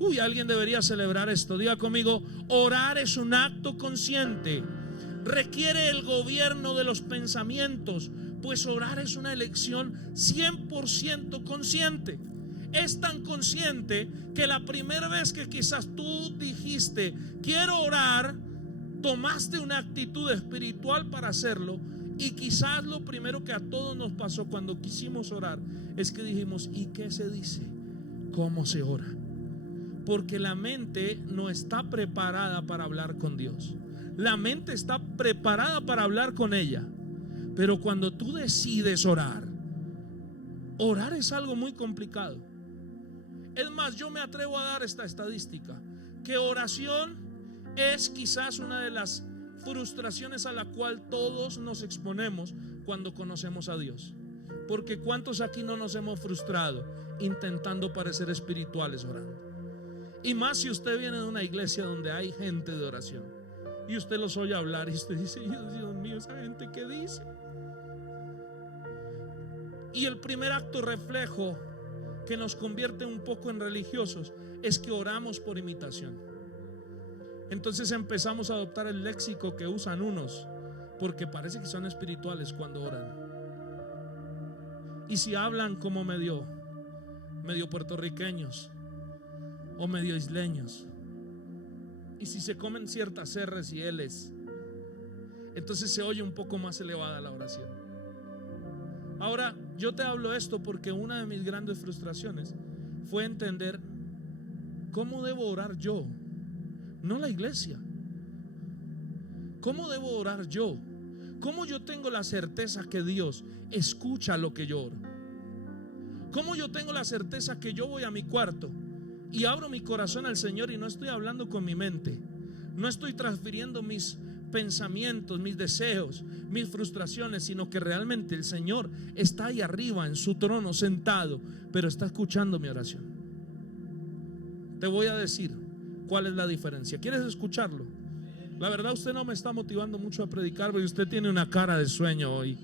Uy, alguien debería celebrar esto. Diga conmigo, orar es un acto consciente. Requiere el gobierno de los pensamientos, pues orar es una elección 100% consciente. Es tan consciente que la primera vez que quizás tú dijiste quiero orar, tomaste una actitud espiritual para hacerlo. Y quizás lo primero que a todos nos pasó cuando quisimos orar es que dijimos, ¿y qué se dice? ¿Cómo se ora? Porque la mente no está preparada para hablar con Dios. La mente está preparada para hablar con ella. Pero cuando tú decides orar, orar es algo muy complicado. Es más, yo me atrevo a dar esta estadística, que oración es quizás una de las frustraciones a la cual todos nos exponemos cuando conocemos a Dios. Porque ¿cuántos aquí no nos hemos frustrado intentando parecer espirituales orando? Y más si usted viene de una iglesia donde hay gente de oración y usted los oye hablar y usted dice, Dios mío, esa gente ¿qué dice? Y el primer acto reflejo que nos convierte un poco en religiosos es que oramos por imitación. Entonces empezamos a adoptar el léxico que usan unos, porque parece que son espirituales cuando oran. Y si hablan como medio puertorriqueños o medio isleños, y si se comen ciertas R's y L's, entonces se oye un poco más elevada la oración. Ahora, yo te hablo esto porque una de mis grandes frustraciones fue entender cómo debo orar yo, no la iglesia. ¿Cómo debo orar yo? ¿Cómo yo tengo la certeza que Dios escucha lo que yo oro? ¿Cómo yo tengo la certeza que yo voy a mi cuarto y abro mi corazón al Señor y no estoy hablando con mi mente? No estoy transfiriendo mis pensamientos, mis deseos, mis frustraciones, sino que realmente el Señor está ahí arriba en su trono sentado, pero está escuchando mi oración. Te voy a decir cuál es la diferencia. ¿Quieres escucharlo? La verdad, usted no me está motivando mucho a predicar, porque usted tiene una cara de sueño hoy.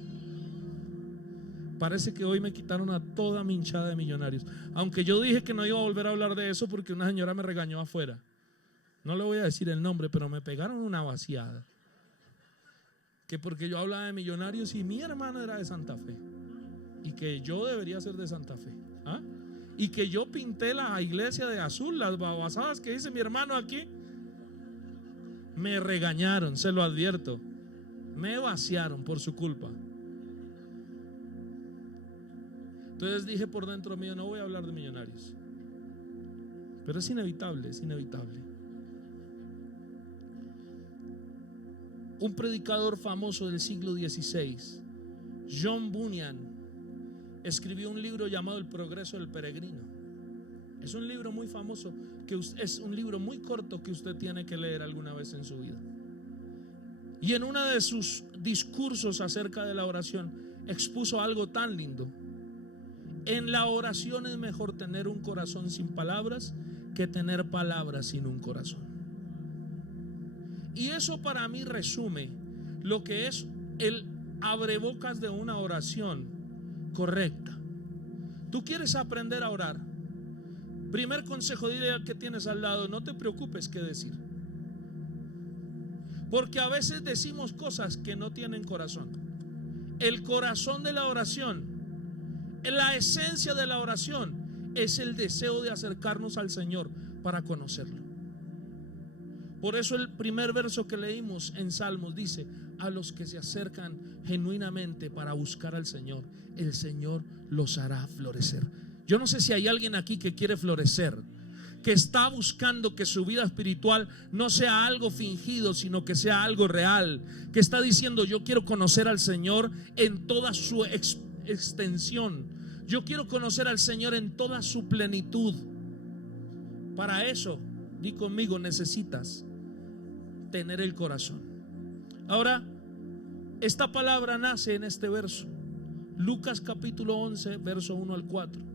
Parece que hoy me quitaron a toda mi hinchada de millonarios. Aunque yo dije que no iba a volver a hablar de eso porque una señora me regañó afuera. No le voy a decir el nombre, pero me pegaron una vaciada. Que porque yo hablaba de millonarios y mi hermano era de Santa Fe. Y que yo debería ser de Santa Fe. ¿Ah? Y que yo pinté la iglesia de azul, las babosadas que dice mi hermano aquí. Me regañaron, se lo advierto. Me vaciaron por su culpa. Entonces dije por dentro mío, no voy a hablar de millonarios. Pero es inevitable, es inevitable. Un predicador famoso del siglo XVI, John Bunyan, escribió un libro llamado El progreso del peregrino. Es un libro muy famoso, que es un libro muy corto que usted tiene que leer alguna vez en su vida. Y en uno de sus discursos acerca de la oración expuso algo tan lindo. En la oración es mejor tener un corazón sin palabras que tener palabras sin un corazón. Y eso para mí resume lo que es el abrebocas de una oración correcta. ¿Tú quieres aprender a orar? Primer consejo, dile al que tienes al lado, no te preocupes qué decir. Porque a veces decimos cosas que no tienen corazón. El corazón de la oración, la esencia de la oración, es el deseo de acercarnos al Señor para conocerlo. Por eso el primer verso que leímos en Salmos dice: a los que se acercan genuinamente para buscar al Señor, el Señor los hará florecer. Yo no sé si hay alguien aquí que quiere florecer, que está buscando que su vida espiritual no sea algo fingido, sino que sea algo real, que está diciendo: yo quiero conocer al Señor en toda su extensión, yo quiero conocer al Señor en toda su plenitud. Para eso, di conmigo, necesitas tener el corazón. Ahora, esta palabra nace en este verso, Lucas capítulo 11, verso 1 al 4.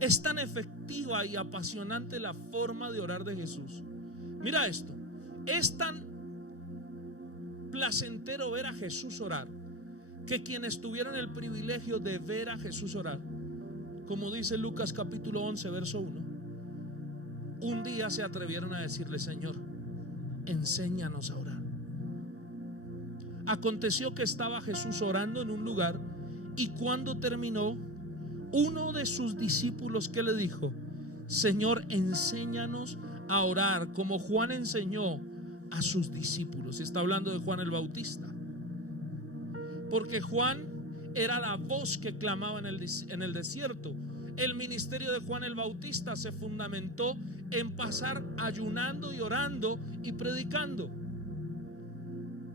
Es tan efectiva y apasionante la forma de orar de Jesús. Mira esto, es tan placentero ver a Jesús orar, que quienes tuvieron el privilegio de ver a Jesús orar, como dice Lucas capítulo 11, verso 1, un día se atrevieron a decirle: Señor, enséñanos a orar. Aconteció que estaba Jesús orando en un lugar, y cuando terminó, uno de sus discípulos que le dijo: Señor, enséñanos a orar como Juan enseñó a sus discípulos. Está hablando de Juan el Bautista, porque Juan era la voz que clamaba en el desierto. El ministerio de Juan el Bautista se fundamentó en pasar ayunando y orando y predicando.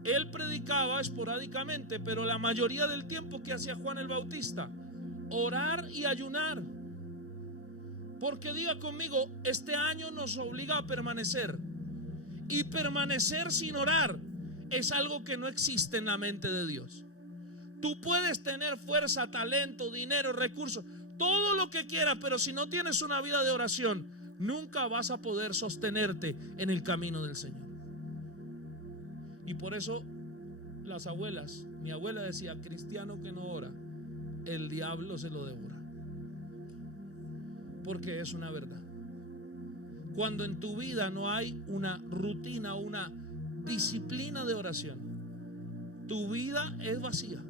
Él predicaba esporádicamente, pero la mayoría del tiempo que hacía Juan el Bautista, orar y ayunar. Porque diga conmigo, este año nos obliga a permanecer, y permanecer sin orar es algo que no existe en la mente de Dios. Tú puedes tener fuerza, talento, dinero, recursos, todo lo que quieras, pero si no tienes una vida de oración, nunca vas a poder sostenerte en el camino del Señor. Y por eso las abuelas, mi abuela decía: cristiano que no ora, el diablo se lo devora. Porque es una verdad. Cuando en tu vida no hay una rutina, una disciplina de oración, tu vida es vacía.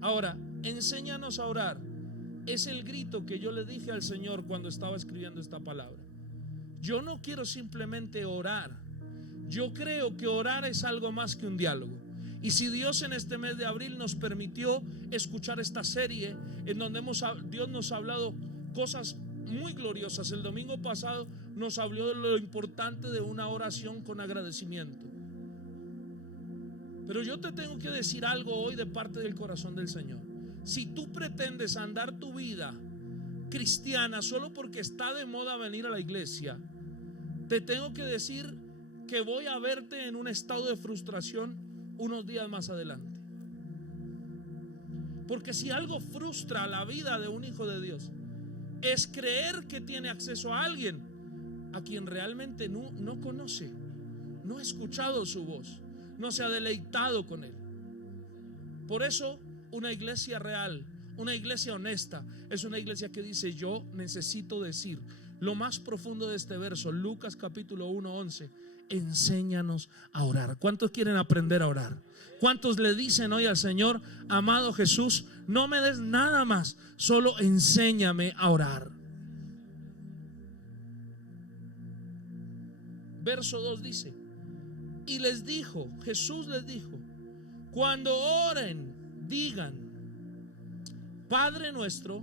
Ahora, enséñanos a orar es el grito que yo le dije al Señor cuando estaba escribiendo esta palabra. Yo no quiero simplemente orar. Yo creo que orar es algo más que un diálogo. Y si Dios en este mes de abril nos permitió escuchar esta serie en donde Dios nos ha hablado cosas muy gloriosas. El domingo pasado nos habló de lo importante de una oración con agradecimiento. Pero yo te tengo que decir algo hoy de parte del corazón del Señor. Si tú pretendes andar tu vida cristiana solo porque está de moda venir a la iglesia, te tengo que decir que voy a verte en un estado de frustración unos días más adelante. Porque si algo frustra la vida de un hijo de Dios, es creer que tiene acceso a alguien a quien realmente no conoce, no ha escuchado su voz, no se ha deleitado con él. Por eso una iglesia real, una iglesia honesta, es una iglesia que dice: yo necesito decir lo más profundo de este verso, Lucas capítulo 1, 11. Enséñanos a orar. ¿Cuántos quieren aprender a orar? ¿Cuántos le dicen hoy al Señor: amado Jesús, no me des nada más, solo enséñame a orar? Verso 2 dice: y les dijo, Jesús les dijo: cuando oren, digan: Padre nuestro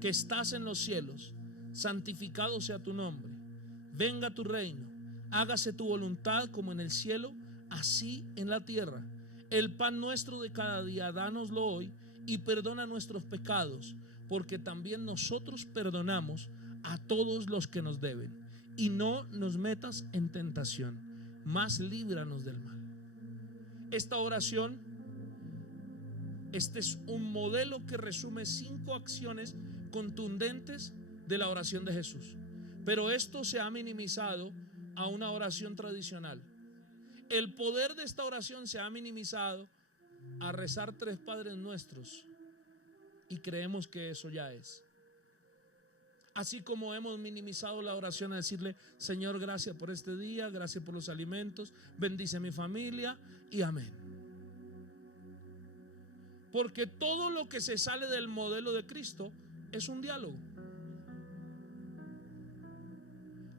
que estás en los cielos, santificado sea tu nombre, venga tu reino, hágase tu voluntad como en el cielo, así en la tierra. El pan nuestro de cada día, dánoslo hoy, y perdona nuestros pecados, porque también nosotros perdonamos a todos los que nos deben, y no nos metas en tentación, mas líbranos del mal. Esta oración, este es un modelo que resume 5 acciones contundentes de la oración de Jesús. Pero esto se ha minimizado a una oración tradicional. El poder de esta oración se ha minimizado a rezar 3 Padres Nuestros, y creemos que eso ya es. Así como hemos minimizado la oración a decirle: Señor, gracias por este día, gracias por los alimentos, bendice a mi familia y amén. Porque todo lo que se sale del modelo de Cristo es un diálogo.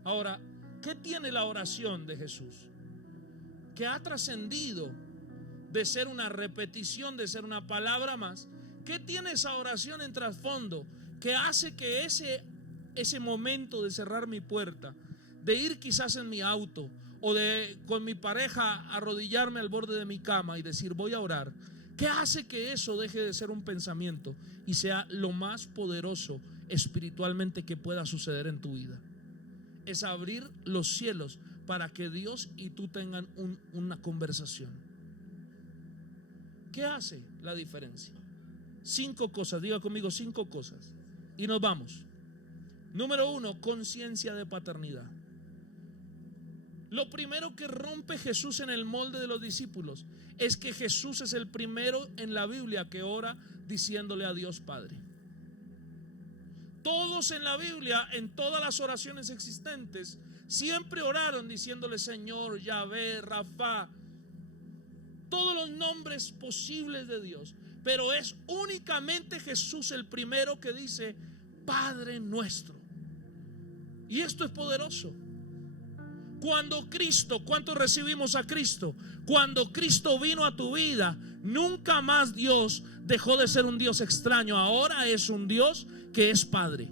Ahora, ¿qué tiene la oración de Jesús? Que ha trascendido de ser una repetición, de ser una palabra más. ¿Qué tiene esa oración en trasfondo? Que hace que ese momento de cerrar mi puerta, de ir quizás en mi auto o de con mi pareja arrodillarme al borde de mi cama y decir voy a orar, ¿qué hace que eso deje de ser un pensamiento y sea lo más poderoso espiritualmente que pueda suceder en tu vida? Es abrir los cielos para que Dios y tú tengan una conversación. ¿Qué hace la diferencia? 5 cosas, diga conmigo 5 cosas y nos vamos. Número 1, conciencia de paternidad. Lo primero que rompe Jesús en el molde de los discípulos es que Jesús es el primero en la Biblia que ora diciéndole a Dios Padre. Todos en la Biblia, en todas las oraciones existentes, siempre oraron diciéndole Señor, Yahvé, Rafa, todos los nombres posibles de Dios. Pero es únicamente Jesús el primero que dice Padre nuestro. Y esto es poderoso. Cuando Cristo, ¿cuántos recibimos a Cristo? Cuando Cristo vino a tu vida, nunca más Dios dejó de ser un Dios extraño. Ahora es un Dios que es Padre.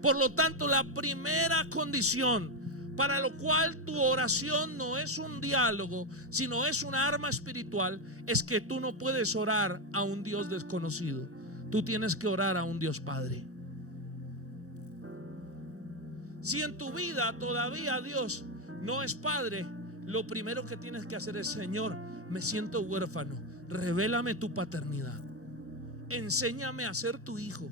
Por lo tanto, la primera condición para lo cual tu oración no es un diálogo, sino es una arma espiritual, es que tú no puedes orar a un Dios desconocido. Tú tienes que orar a un Dios Padre. Si en tu vida todavía Dios no es Padre, lo primero que tienes que hacer es Señor, me siento huérfano, revélame tu paternidad, enséñame a ser tu hijo.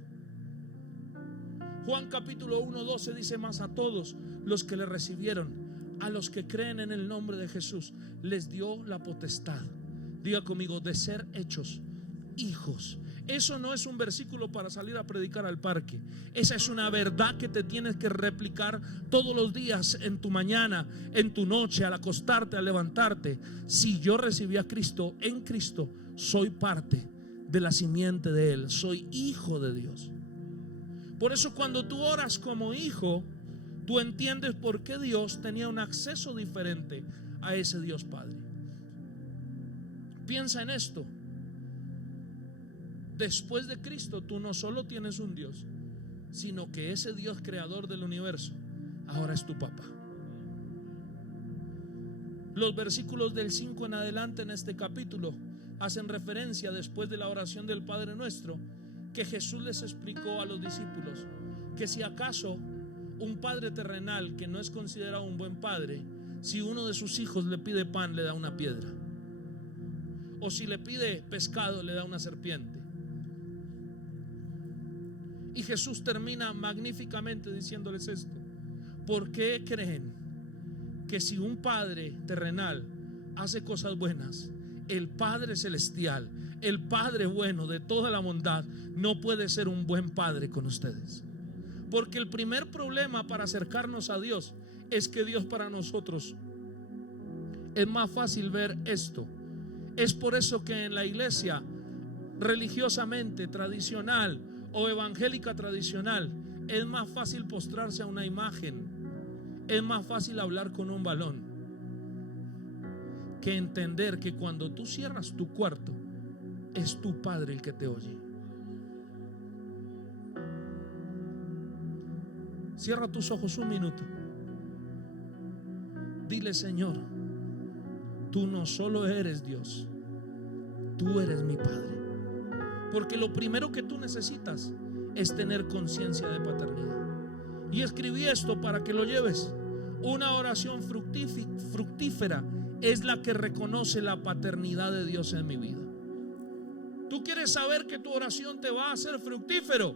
Juan capítulo 1:12 dice más: a todos los que le recibieron, a los que creen en el nombre de Jesús, les dio la potestad, diga conmigo, de ser hechos hijos. Eso no es un versículo para salir a predicar al parque. Esa es una verdad que te tienes que replicar todos los días, en tu mañana, en tu noche, al acostarte, al levantarte. Si yo recibí a Cristo, en Cristo soy parte de la simiente de Él, soy hijo de Dios. Por eso cuando tú oras como hijo, tú entiendes por qué Dios tenía un acceso diferente a ese Dios Padre. Piensa en esto. Después de Cristo, tú no solo tienes un Dios, sino que ese Dios creador del universo ahora es tu papá. Los versículos del 5 en adelante en este capítulo hacen referencia, después de la oración del Padre Nuestro, que Jesús les explicó a los discípulos que si acaso un padre terrenal que no es considerado un buen padre, si uno de sus hijos le pide pan, le da una piedra, o si le pide pescado, le da una serpiente. Y Jesús termina magníficamente diciéndoles esto: ¿por qué creen que si un padre terrenal hace cosas buenas, el Padre celestial, el Padre bueno de toda la bondad, no puede ser un buen padre con ustedes? Porque el primer problema para acercarnos a Dios es que Dios para nosotros es más fácil ver esto. Es por eso que en la iglesia religiosamente tradicional o evangélica tradicional es más fácil postrarse a una imagen, es más fácil hablar con un balón, que entender que cuando tú cierras tu cuarto es tu Padre el que te oye. Cierra tus ojos un minuto. Dile: Señor, tú no solo eres Dios, tú eres mi Padre. Porque lo primero que tú necesitas es tener conciencia de paternidad. Y escribí esto para que lo lleves. Una oración fructífera es la que reconoce la paternidad de Dios en mi vida. Tú quieres saber que tu oración te va a hacer fructífero.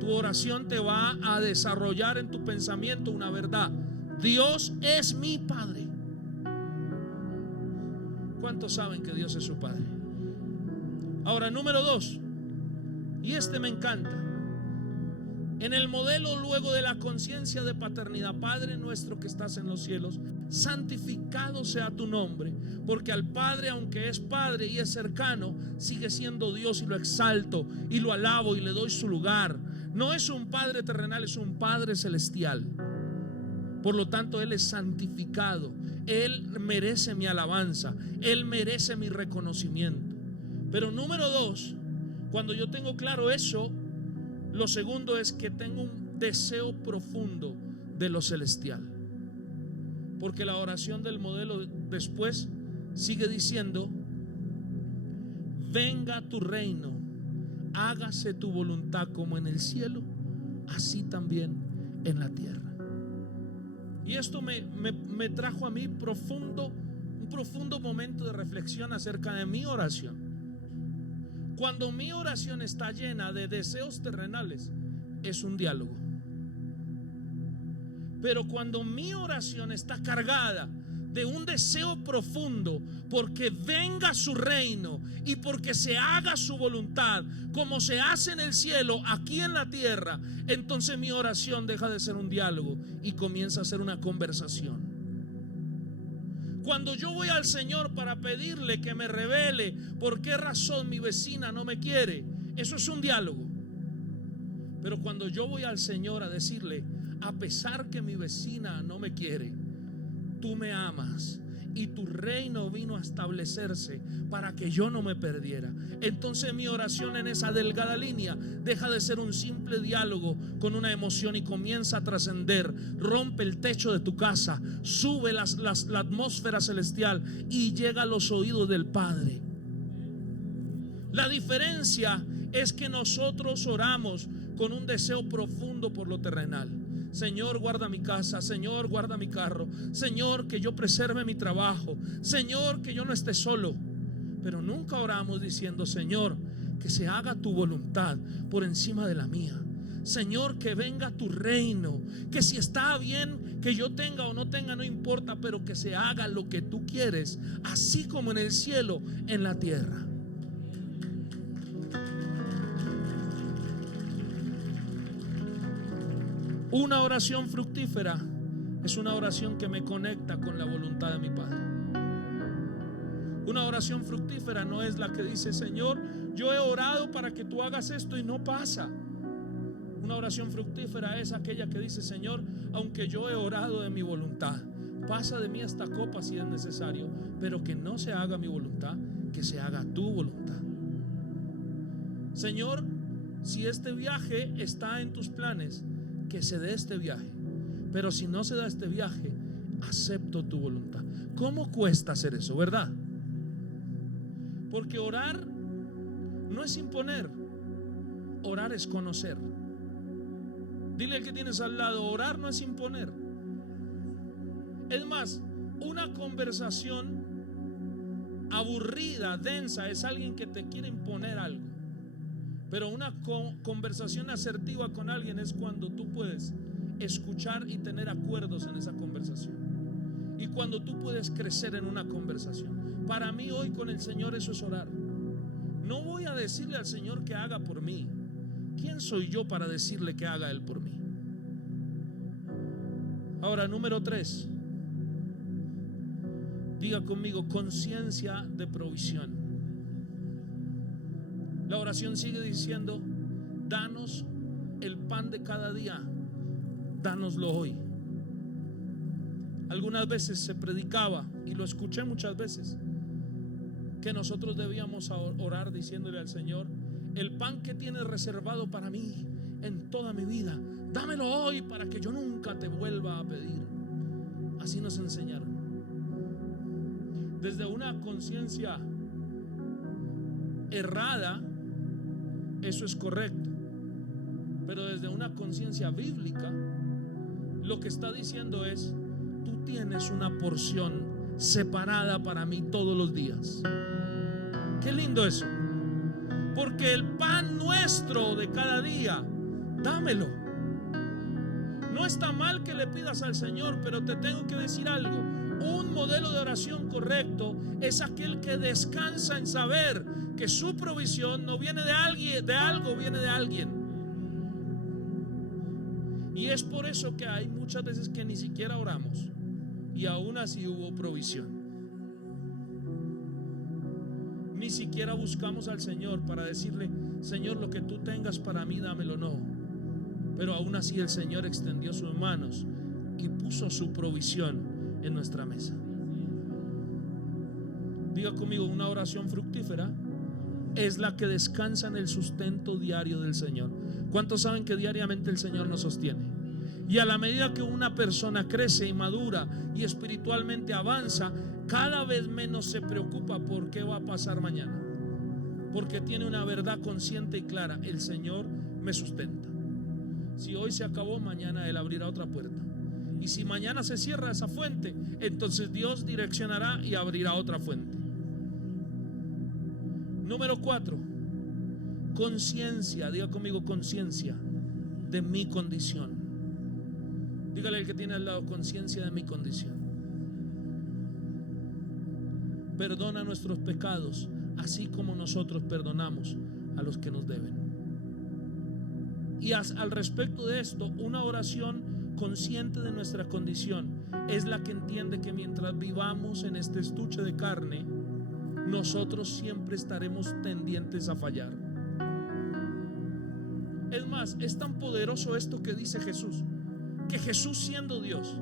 Tu oración te va a desarrollar en tu pensamiento una verdad: Dios es mi Padre. ¿Cuántos saben que Dios es su Padre? Ahora, número 2, y este me encanta. En el modelo luego de la conciencia de paternidad: Padre nuestro que estás en los cielos, santificado sea tu nombre. Porque al Padre, aunque es Padre y es cercano, sigue siendo Dios, y lo exalto y lo alabo y le doy su lugar. No es un Padre terrenal, es un Padre celestial. Por lo tanto, Él es santificado. Él merece mi alabanza, Él merece mi reconocimiento. Pero número 2, cuando yo tengo claro eso, lo segundo es que tengo deseo profundo de lo celestial. Porque la oración del modelo después sigue diciendo: venga tu reino, hágase tu voluntad como en el cielo, así también en la tierra. Y esto me trajo a mí un profundo momento de reflexión acerca de mi oración. Cuando mi oración está llena de deseos terrenales, es un diálogo. Pero cuando mi oración está cargada de un deseo profundo, porque venga su reino y porque se haga su voluntad como se hace en el cielo, aquí en la tierra, entonces mi oración deja de ser un diálogo y comienza a ser una conversación. Cuando yo voy al Señor para pedirle que me revele por qué razón mi vecina no me quiere, eso es un diálogo. Pero cuando yo voy al Señor a decirle: a pesar que mi vecina no me quiere, tú me amas y tu reino vino a establecerse para que yo no me perdiera. Entonces mi oración en esa delgada línea deja de ser un simple diálogo con una emoción y comienza a trascender, rompe el techo de tu casa, sube la atmósfera celestial y llega a los oídos del Padre. La diferencia es que nosotros oramos con un deseo profundo por lo terrenal. Señor, guarda mi casa. Señor, guarda mi carro. Señor, que yo preserve mi trabajo. Señor, que yo no esté solo. Pero nunca oramos diciendo: Señor, que se haga tu voluntad por encima de la mía. Señor, que venga tu reino. Que si está bien que yo tenga o no tenga, no importa, pero que se haga lo que tú quieres, así como en el cielo, en la tierra. Una oración fructífera es una oración que me conecta con la voluntad de mi Padre. Una oración fructífera no es la que dice: Señor, yo he orado para que tú hagas esto y no pasa. Una oración fructífera es aquella que dice: Señor, aunque yo he orado de mi voluntad, pasa de mí esta copa si es necesario, pero que no se haga mi voluntad, que se haga tu voluntad. Señor, si este viaje está en tus planes, que se dé este viaje. Pero si no se da este viaje, acepto tu voluntad. ¿Cómo cuesta hacer eso, verdad? Porque orar no es imponer, orar es conocer. Dile al que tienes al lado: orar no es imponer. Es más, una conversación aburrida, densa, es alguien que te quiere imponer algo. Pero una conversación asertiva con alguien es cuando tú puedes escuchar y tener acuerdos en esa conversación. Y cuando tú puedes crecer en una conversación. Para mí hoy con el Señor eso es orar. No voy a decirle al Señor que haga por mí. ¿Quién soy yo para decirle que haga Él por mí? Ahora, número 3. Diga conmigo: conciencia de provisión. La oración sigue diciendo: danos el pan de cada día, dánoslo hoy. Algunas veces se predicaba, y lo escuché muchas veces, que nosotros debíamos orar diciéndole al Señor: el pan que tienes reservado para mí en toda mi vida, dámelo hoy para que yo nunca te vuelva a pedir. Así nos enseñaron. Desde una conciencia errada, eso es correcto. Pero desde una conciencia bíblica, lo que está diciendo es: tú tienes una porción separada para mí todos los días. Qué lindo eso. Porque el pan nuestro de cada día, dámelo. No está mal que le pidas al Señor, pero te tengo que decir algo: un modelo de oración correcto es aquel que descansa en saber que su provisión no viene de alguien, de algo, viene de alguien. Y es por eso que hay muchas veces que ni siquiera oramos y aún así hubo provisión. Ni siquiera buscamos al Señor para decirle: Señor, lo que tú tengas para mí, dámelo. No. Pero aún así el Señor extendió sus manos y puso su provisión en nuestra mesa. Diga conmigo: una oración fructífera es la que descansa en el sustento diario del Señor. ¿Cuántos saben que diariamente el Señor nos sostiene? Y a la medida que una persona crece y madura y espiritualmente avanza, cada vez menos se preocupa por qué va a pasar mañana, porque tiene una verdad consciente y clara: el Señor me sustenta. Si hoy se acabó, mañana Él abrirá otra puerta. Y si mañana se cierra esa fuente, entonces Dios direccionará y abrirá otra fuente. Número 4, conciencia. Diga conmigo: conciencia de mi condición. Dígale al que tiene al lado: conciencia de mi condición. Perdona nuestros pecados, así como nosotros perdonamos a los que nos deben. Y al respecto de esto, una oración consciente de nuestra condición es la que entiende que mientras vivamos en este estuche de carne, nosotros siempre estaremos tendientes a fallar. Es más, es tan poderoso esto que dice Jesús, que Jesús, siendo Dios,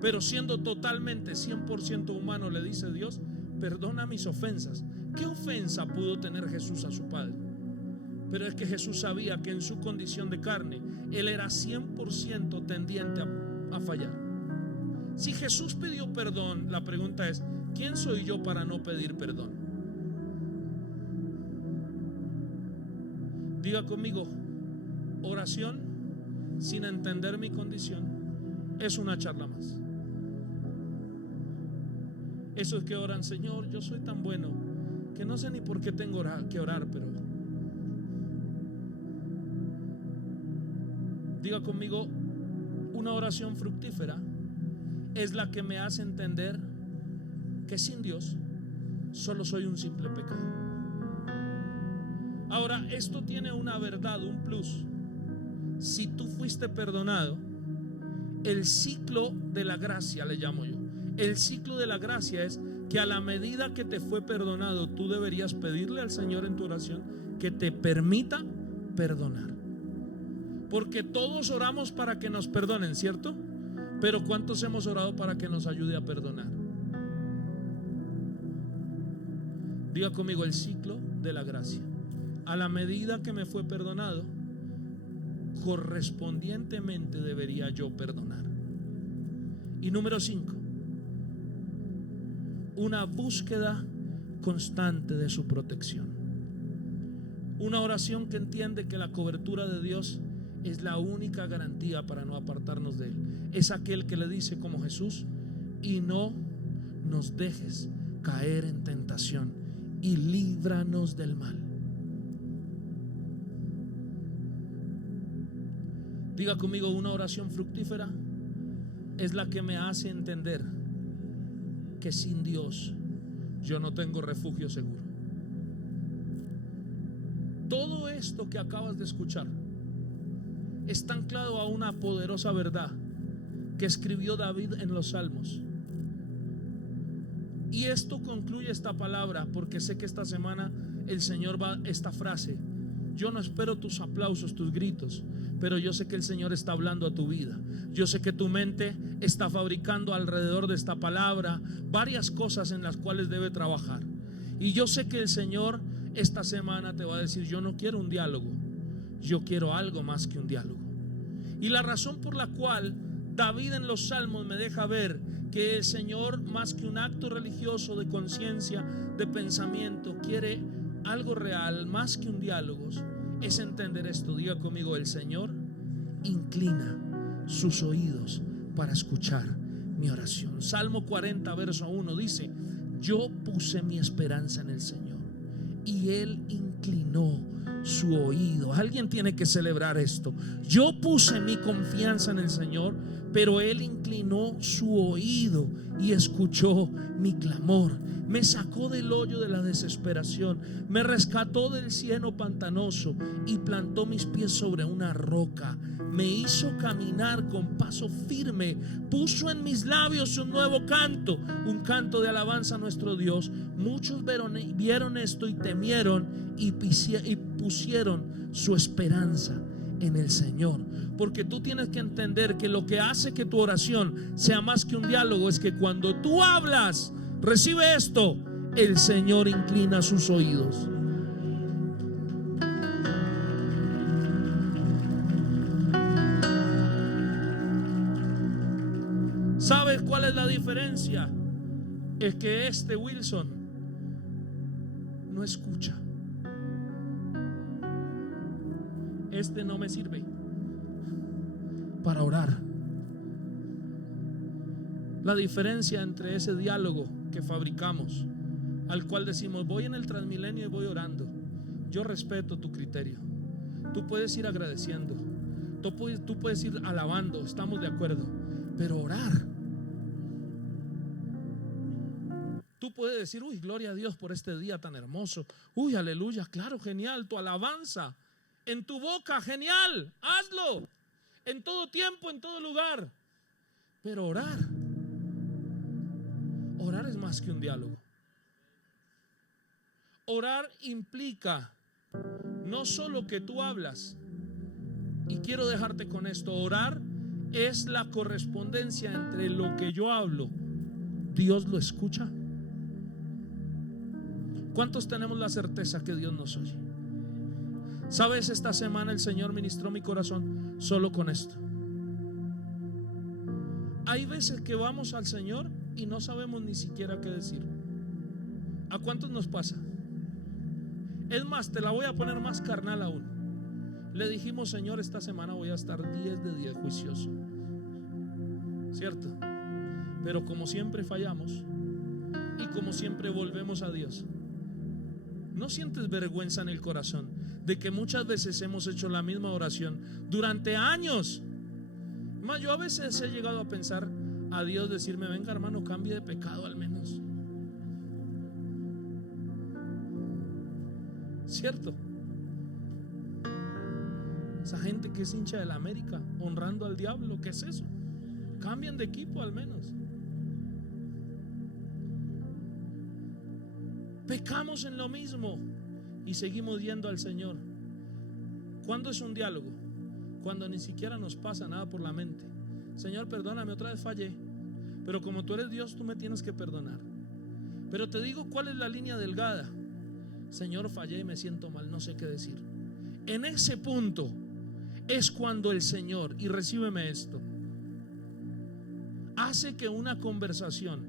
pero siendo totalmente 100% humano, le dice: Dios, perdona mis ofensas. ¿Qué ofensa pudo tener Jesús a su Padre? Pero es que Jesús sabía que en su condición de carne Él era 100% tendiente a fallar. Si Jesús pidió perdón, la pregunta es: ¿quién soy yo para no pedir perdón? Diga conmigo: oración sin entender mi condición es una charla más. Esos que oran: Señor, yo soy tan bueno que no sé ni por qué tengo que orar, pero diga conmigo: una oración fructífera es la que me hace entender que sin Dios solo soy un simple pecado. Ahora, esto tiene una verdad, un plus. Si tú fuiste perdonado, el ciclo de la gracia, le llamo yo, el ciclo de la gracia es que a la medida que te fue perdonado, tú deberías pedirle al Señor en tu oración que te permita perdonar. Porque todos oramos para que nos perdonen, ¿cierto? Pero ¿cuántos hemos orado para que nos ayude a perdonar? Diga conmigo: el ciclo de la gracia. A la medida que me fue perdonado, correspondientemente debería yo perdonar. Y número 5, una búsqueda constante de su protección. Una oración que entiende que la cobertura de Dios es la única garantía para no apartarnos de Él. Es aquel que le dice como Jesús: y no nos dejes caer en tentación y líbranos del mal. Diga conmigo: una oración fructífera es la que me hace entender que sin Dios yo no tengo refugio seguro. Todo esto que acabas de escuchar está anclado a una poderosa verdad que escribió David en los Salmos. Y esto concluye esta palabra, porque sé que esta semana el Señor va esta frase: yo no espero tus aplausos, tus gritos, pero yo sé que el Señor está hablando a tu vida. Yo sé que tu mente está fabricando alrededor de esta palabra varias cosas en las cuales debe trabajar. Y yo sé que el Señor esta semana te va a decir: yo no quiero un diálogo, yo quiero algo más que un diálogo. Y la razón por la cual David en los Salmos me deja ver que el Señor, más que un acto religioso de conciencia, de pensamiento, quiere algo real, más que un diálogo, es entender esto. Diga conmigo: el Señor inclina sus oídos para escuchar mi oración. Salmo 40 verso 1 dice: yo puse mi esperanza en el Señor y Él inclinó su oído. Alguien tiene que celebrar esto. Yo puse mi confianza en el Señor, pero Él inclinó su oído y escuchó mi clamor. Me sacó del hoyo de la desesperación, me rescató del cieno pantanoso y plantó mis pies sobre una roca. Me hizo caminar con paso firme, puso en mis labios un nuevo canto, un canto de alabanza a nuestro Dios. Muchos vieron esto y temieron y pusieron su esperanza en el Señor. Porque tú tienes que entender que lo que hace que tu oración sea más que un diálogo es que cuando tú hablas, recibe esto, el Señor inclina sus oídos. ¿Sabes cuál es la diferencia? Es que este Wilson no escucha. Este no me sirve para orar. La diferencia entre ese diálogo que fabricamos, al cual decimos voy en el Transmilenio y voy orando, yo respeto tu criterio. Tú puedes ir agradeciendo, tú puedes ir alabando, estamos de acuerdo, pero orar, tú puedes decir uy, gloria a Dios por este día tan hermoso, uy, aleluya, claro, genial, tu alabanza en tu boca, genial, hazlo en todo tiempo, en todo lugar. Pero orar es más que un diálogo. Orar implica no solo que tú hablas, y quiero dejarte con esto, orar es la correspondencia entre lo que yo hablo, Dios lo escucha. ¿Cuántos tenemos la certeza que Dios nos oye? Sabes, esta semana el Señor ministró mi corazón solo con esto. Hay veces que vamos al Señor y no sabemos ni siquiera qué decir. ¿A cuántos nos pasa? Es más, te la voy a poner más carnal aún. Le dijimos, Señor, esta semana voy a estar 10 de 10 juicioso, ¿cierto? Pero como siempre fallamos y como siempre volvemos a Dios, ¿no sientes vergüenza en el corazón de que muchas veces hemos hecho la misma oración durante años? Más, yo a veces he llegado a pensar a Dios decirme, venga hermano, cambie de pecado al menos, ¿cierto? Esa gente que es hincha de la América honrando al diablo, ¿qué es eso? Cambien de equipo al menos. Pecamos en lo mismo y seguimos yendo al Señor. ¿Cuándo es un diálogo? Cuando ni siquiera nos pasa nada por la mente. Señor, perdóname, otra vez fallé, pero como tú eres Dios, tú me tienes que perdonar. Pero te digo cuál es la línea delgada. Señor, fallé y me siento mal, no sé qué decir. En ese punto es cuando el Señor, y recíbeme esto, hace que una conversación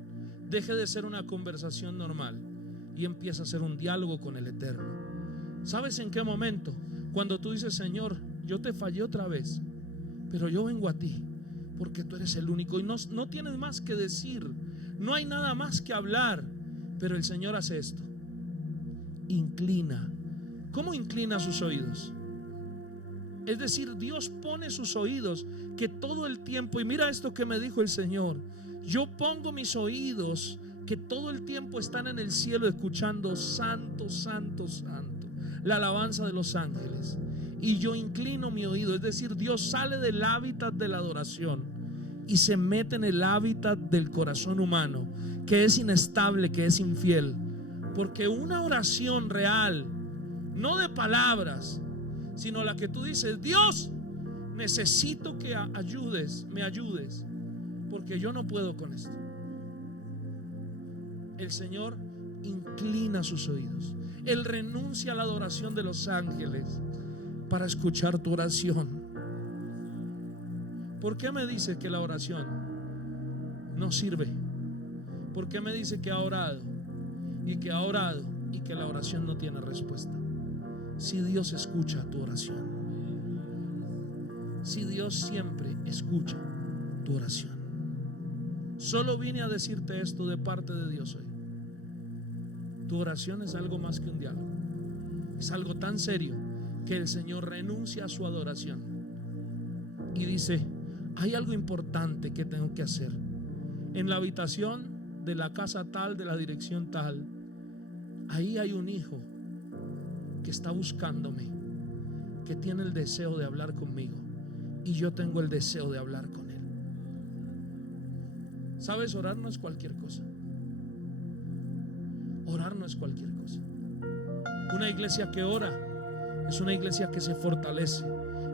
deje de ser una conversación normal y empieza a ser un diálogo con el Eterno. ¿Sabes en qué momento? Cuando tú dices, Señor, yo te fallé otra vez, pero yo vengo a ti porque tú eres el único y no tienes más que decir, no hay nada más que hablar. Pero el Señor hace esto: inclina. ¿Cómo inclina sus oídos? Es decir, Dios pone sus oídos que todo el tiempo, y mira esto que me dijo el Señor, yo pongo mis oídos que todo el tiempo están en el cielo escuchando santo, santo, santo, la alabanza de los ángeles. Y yo inclino mi oído, es decir, Dios sale del hábitat de la adoración y se mete en el hábitat del corazón humano, que es inestable, que es infiel. Porque una oración real, no de palabras, sino la que tú dices, Dios, necesito que me ayudes, porque yo no puedo con esto. El Señor inclina sus oídos. Él renuncia a la adoración de los ángeles para escuchar tu oración. ¿Por qué me dice que la oración no sirve? ¿Por qué me dice que ha orado y que ha orado y que la oración no tiene respuesta? Si Dios escucha tu oración, si Dios siempre escucha tu oración. Solo vine a decirte esto de parte de Dios hoy. Tu oración es algo más que un diálogo. Es algo tan serio que el Señor renuncia a su adoración y dice, hay algo importante que tengo que hacer. En la habitación de la casa tal, de la dirección tal, ahí hay un hijo que está buscándome, que tiene el deseo de hablar conmigo, y yo tengo el deseo de hablar con él. ¿Sabes? Orar no es cualquier cosa. Orar no es cualquier cosa. Una iglesia que ora es una iglesia que se fortalece,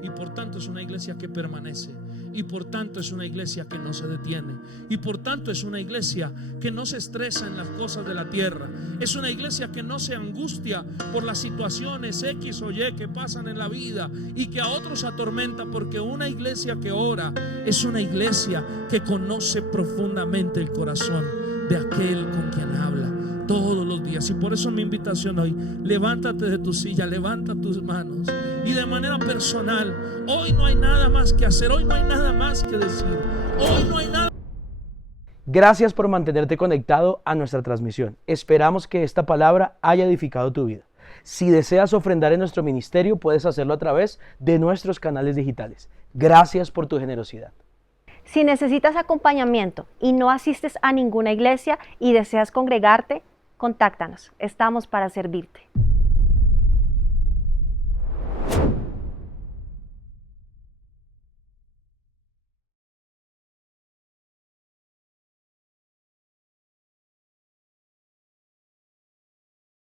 y por tanto es una iglesia que permanece, y por tanto es una iglesia que no se detiene, y por tanto es una iglesia que no se estresa en las cosas de la tierra. Es una iglesia que no se angustia por las situaciones X o Y que pasan en la vida y que a otros atormenta, porque una iglesia que ora es una iglesia que conoce profundamente el corazón de aquel con quien habla todos los días. Y por eso mi invitación hoy: levántate de tu silla, levanta tus manos, y de manera personal, hoy no hay nada más que hacer, hoy no hay nada más que decir, hoy no hay nada. Gracias por mantenerte conectado a nuestra transmisión. Esperamos que esta palabra haya edificado tu vida. Si deseas ofrendar en nuestro ministerio, puedes hacerlo a través de nuestros canales digitales. Gracias por tu generosidad. Si necesitas acompañamiento y no asistes a ninguna iglesia y deseas congregarte, contáctanos. Estamos para servirte.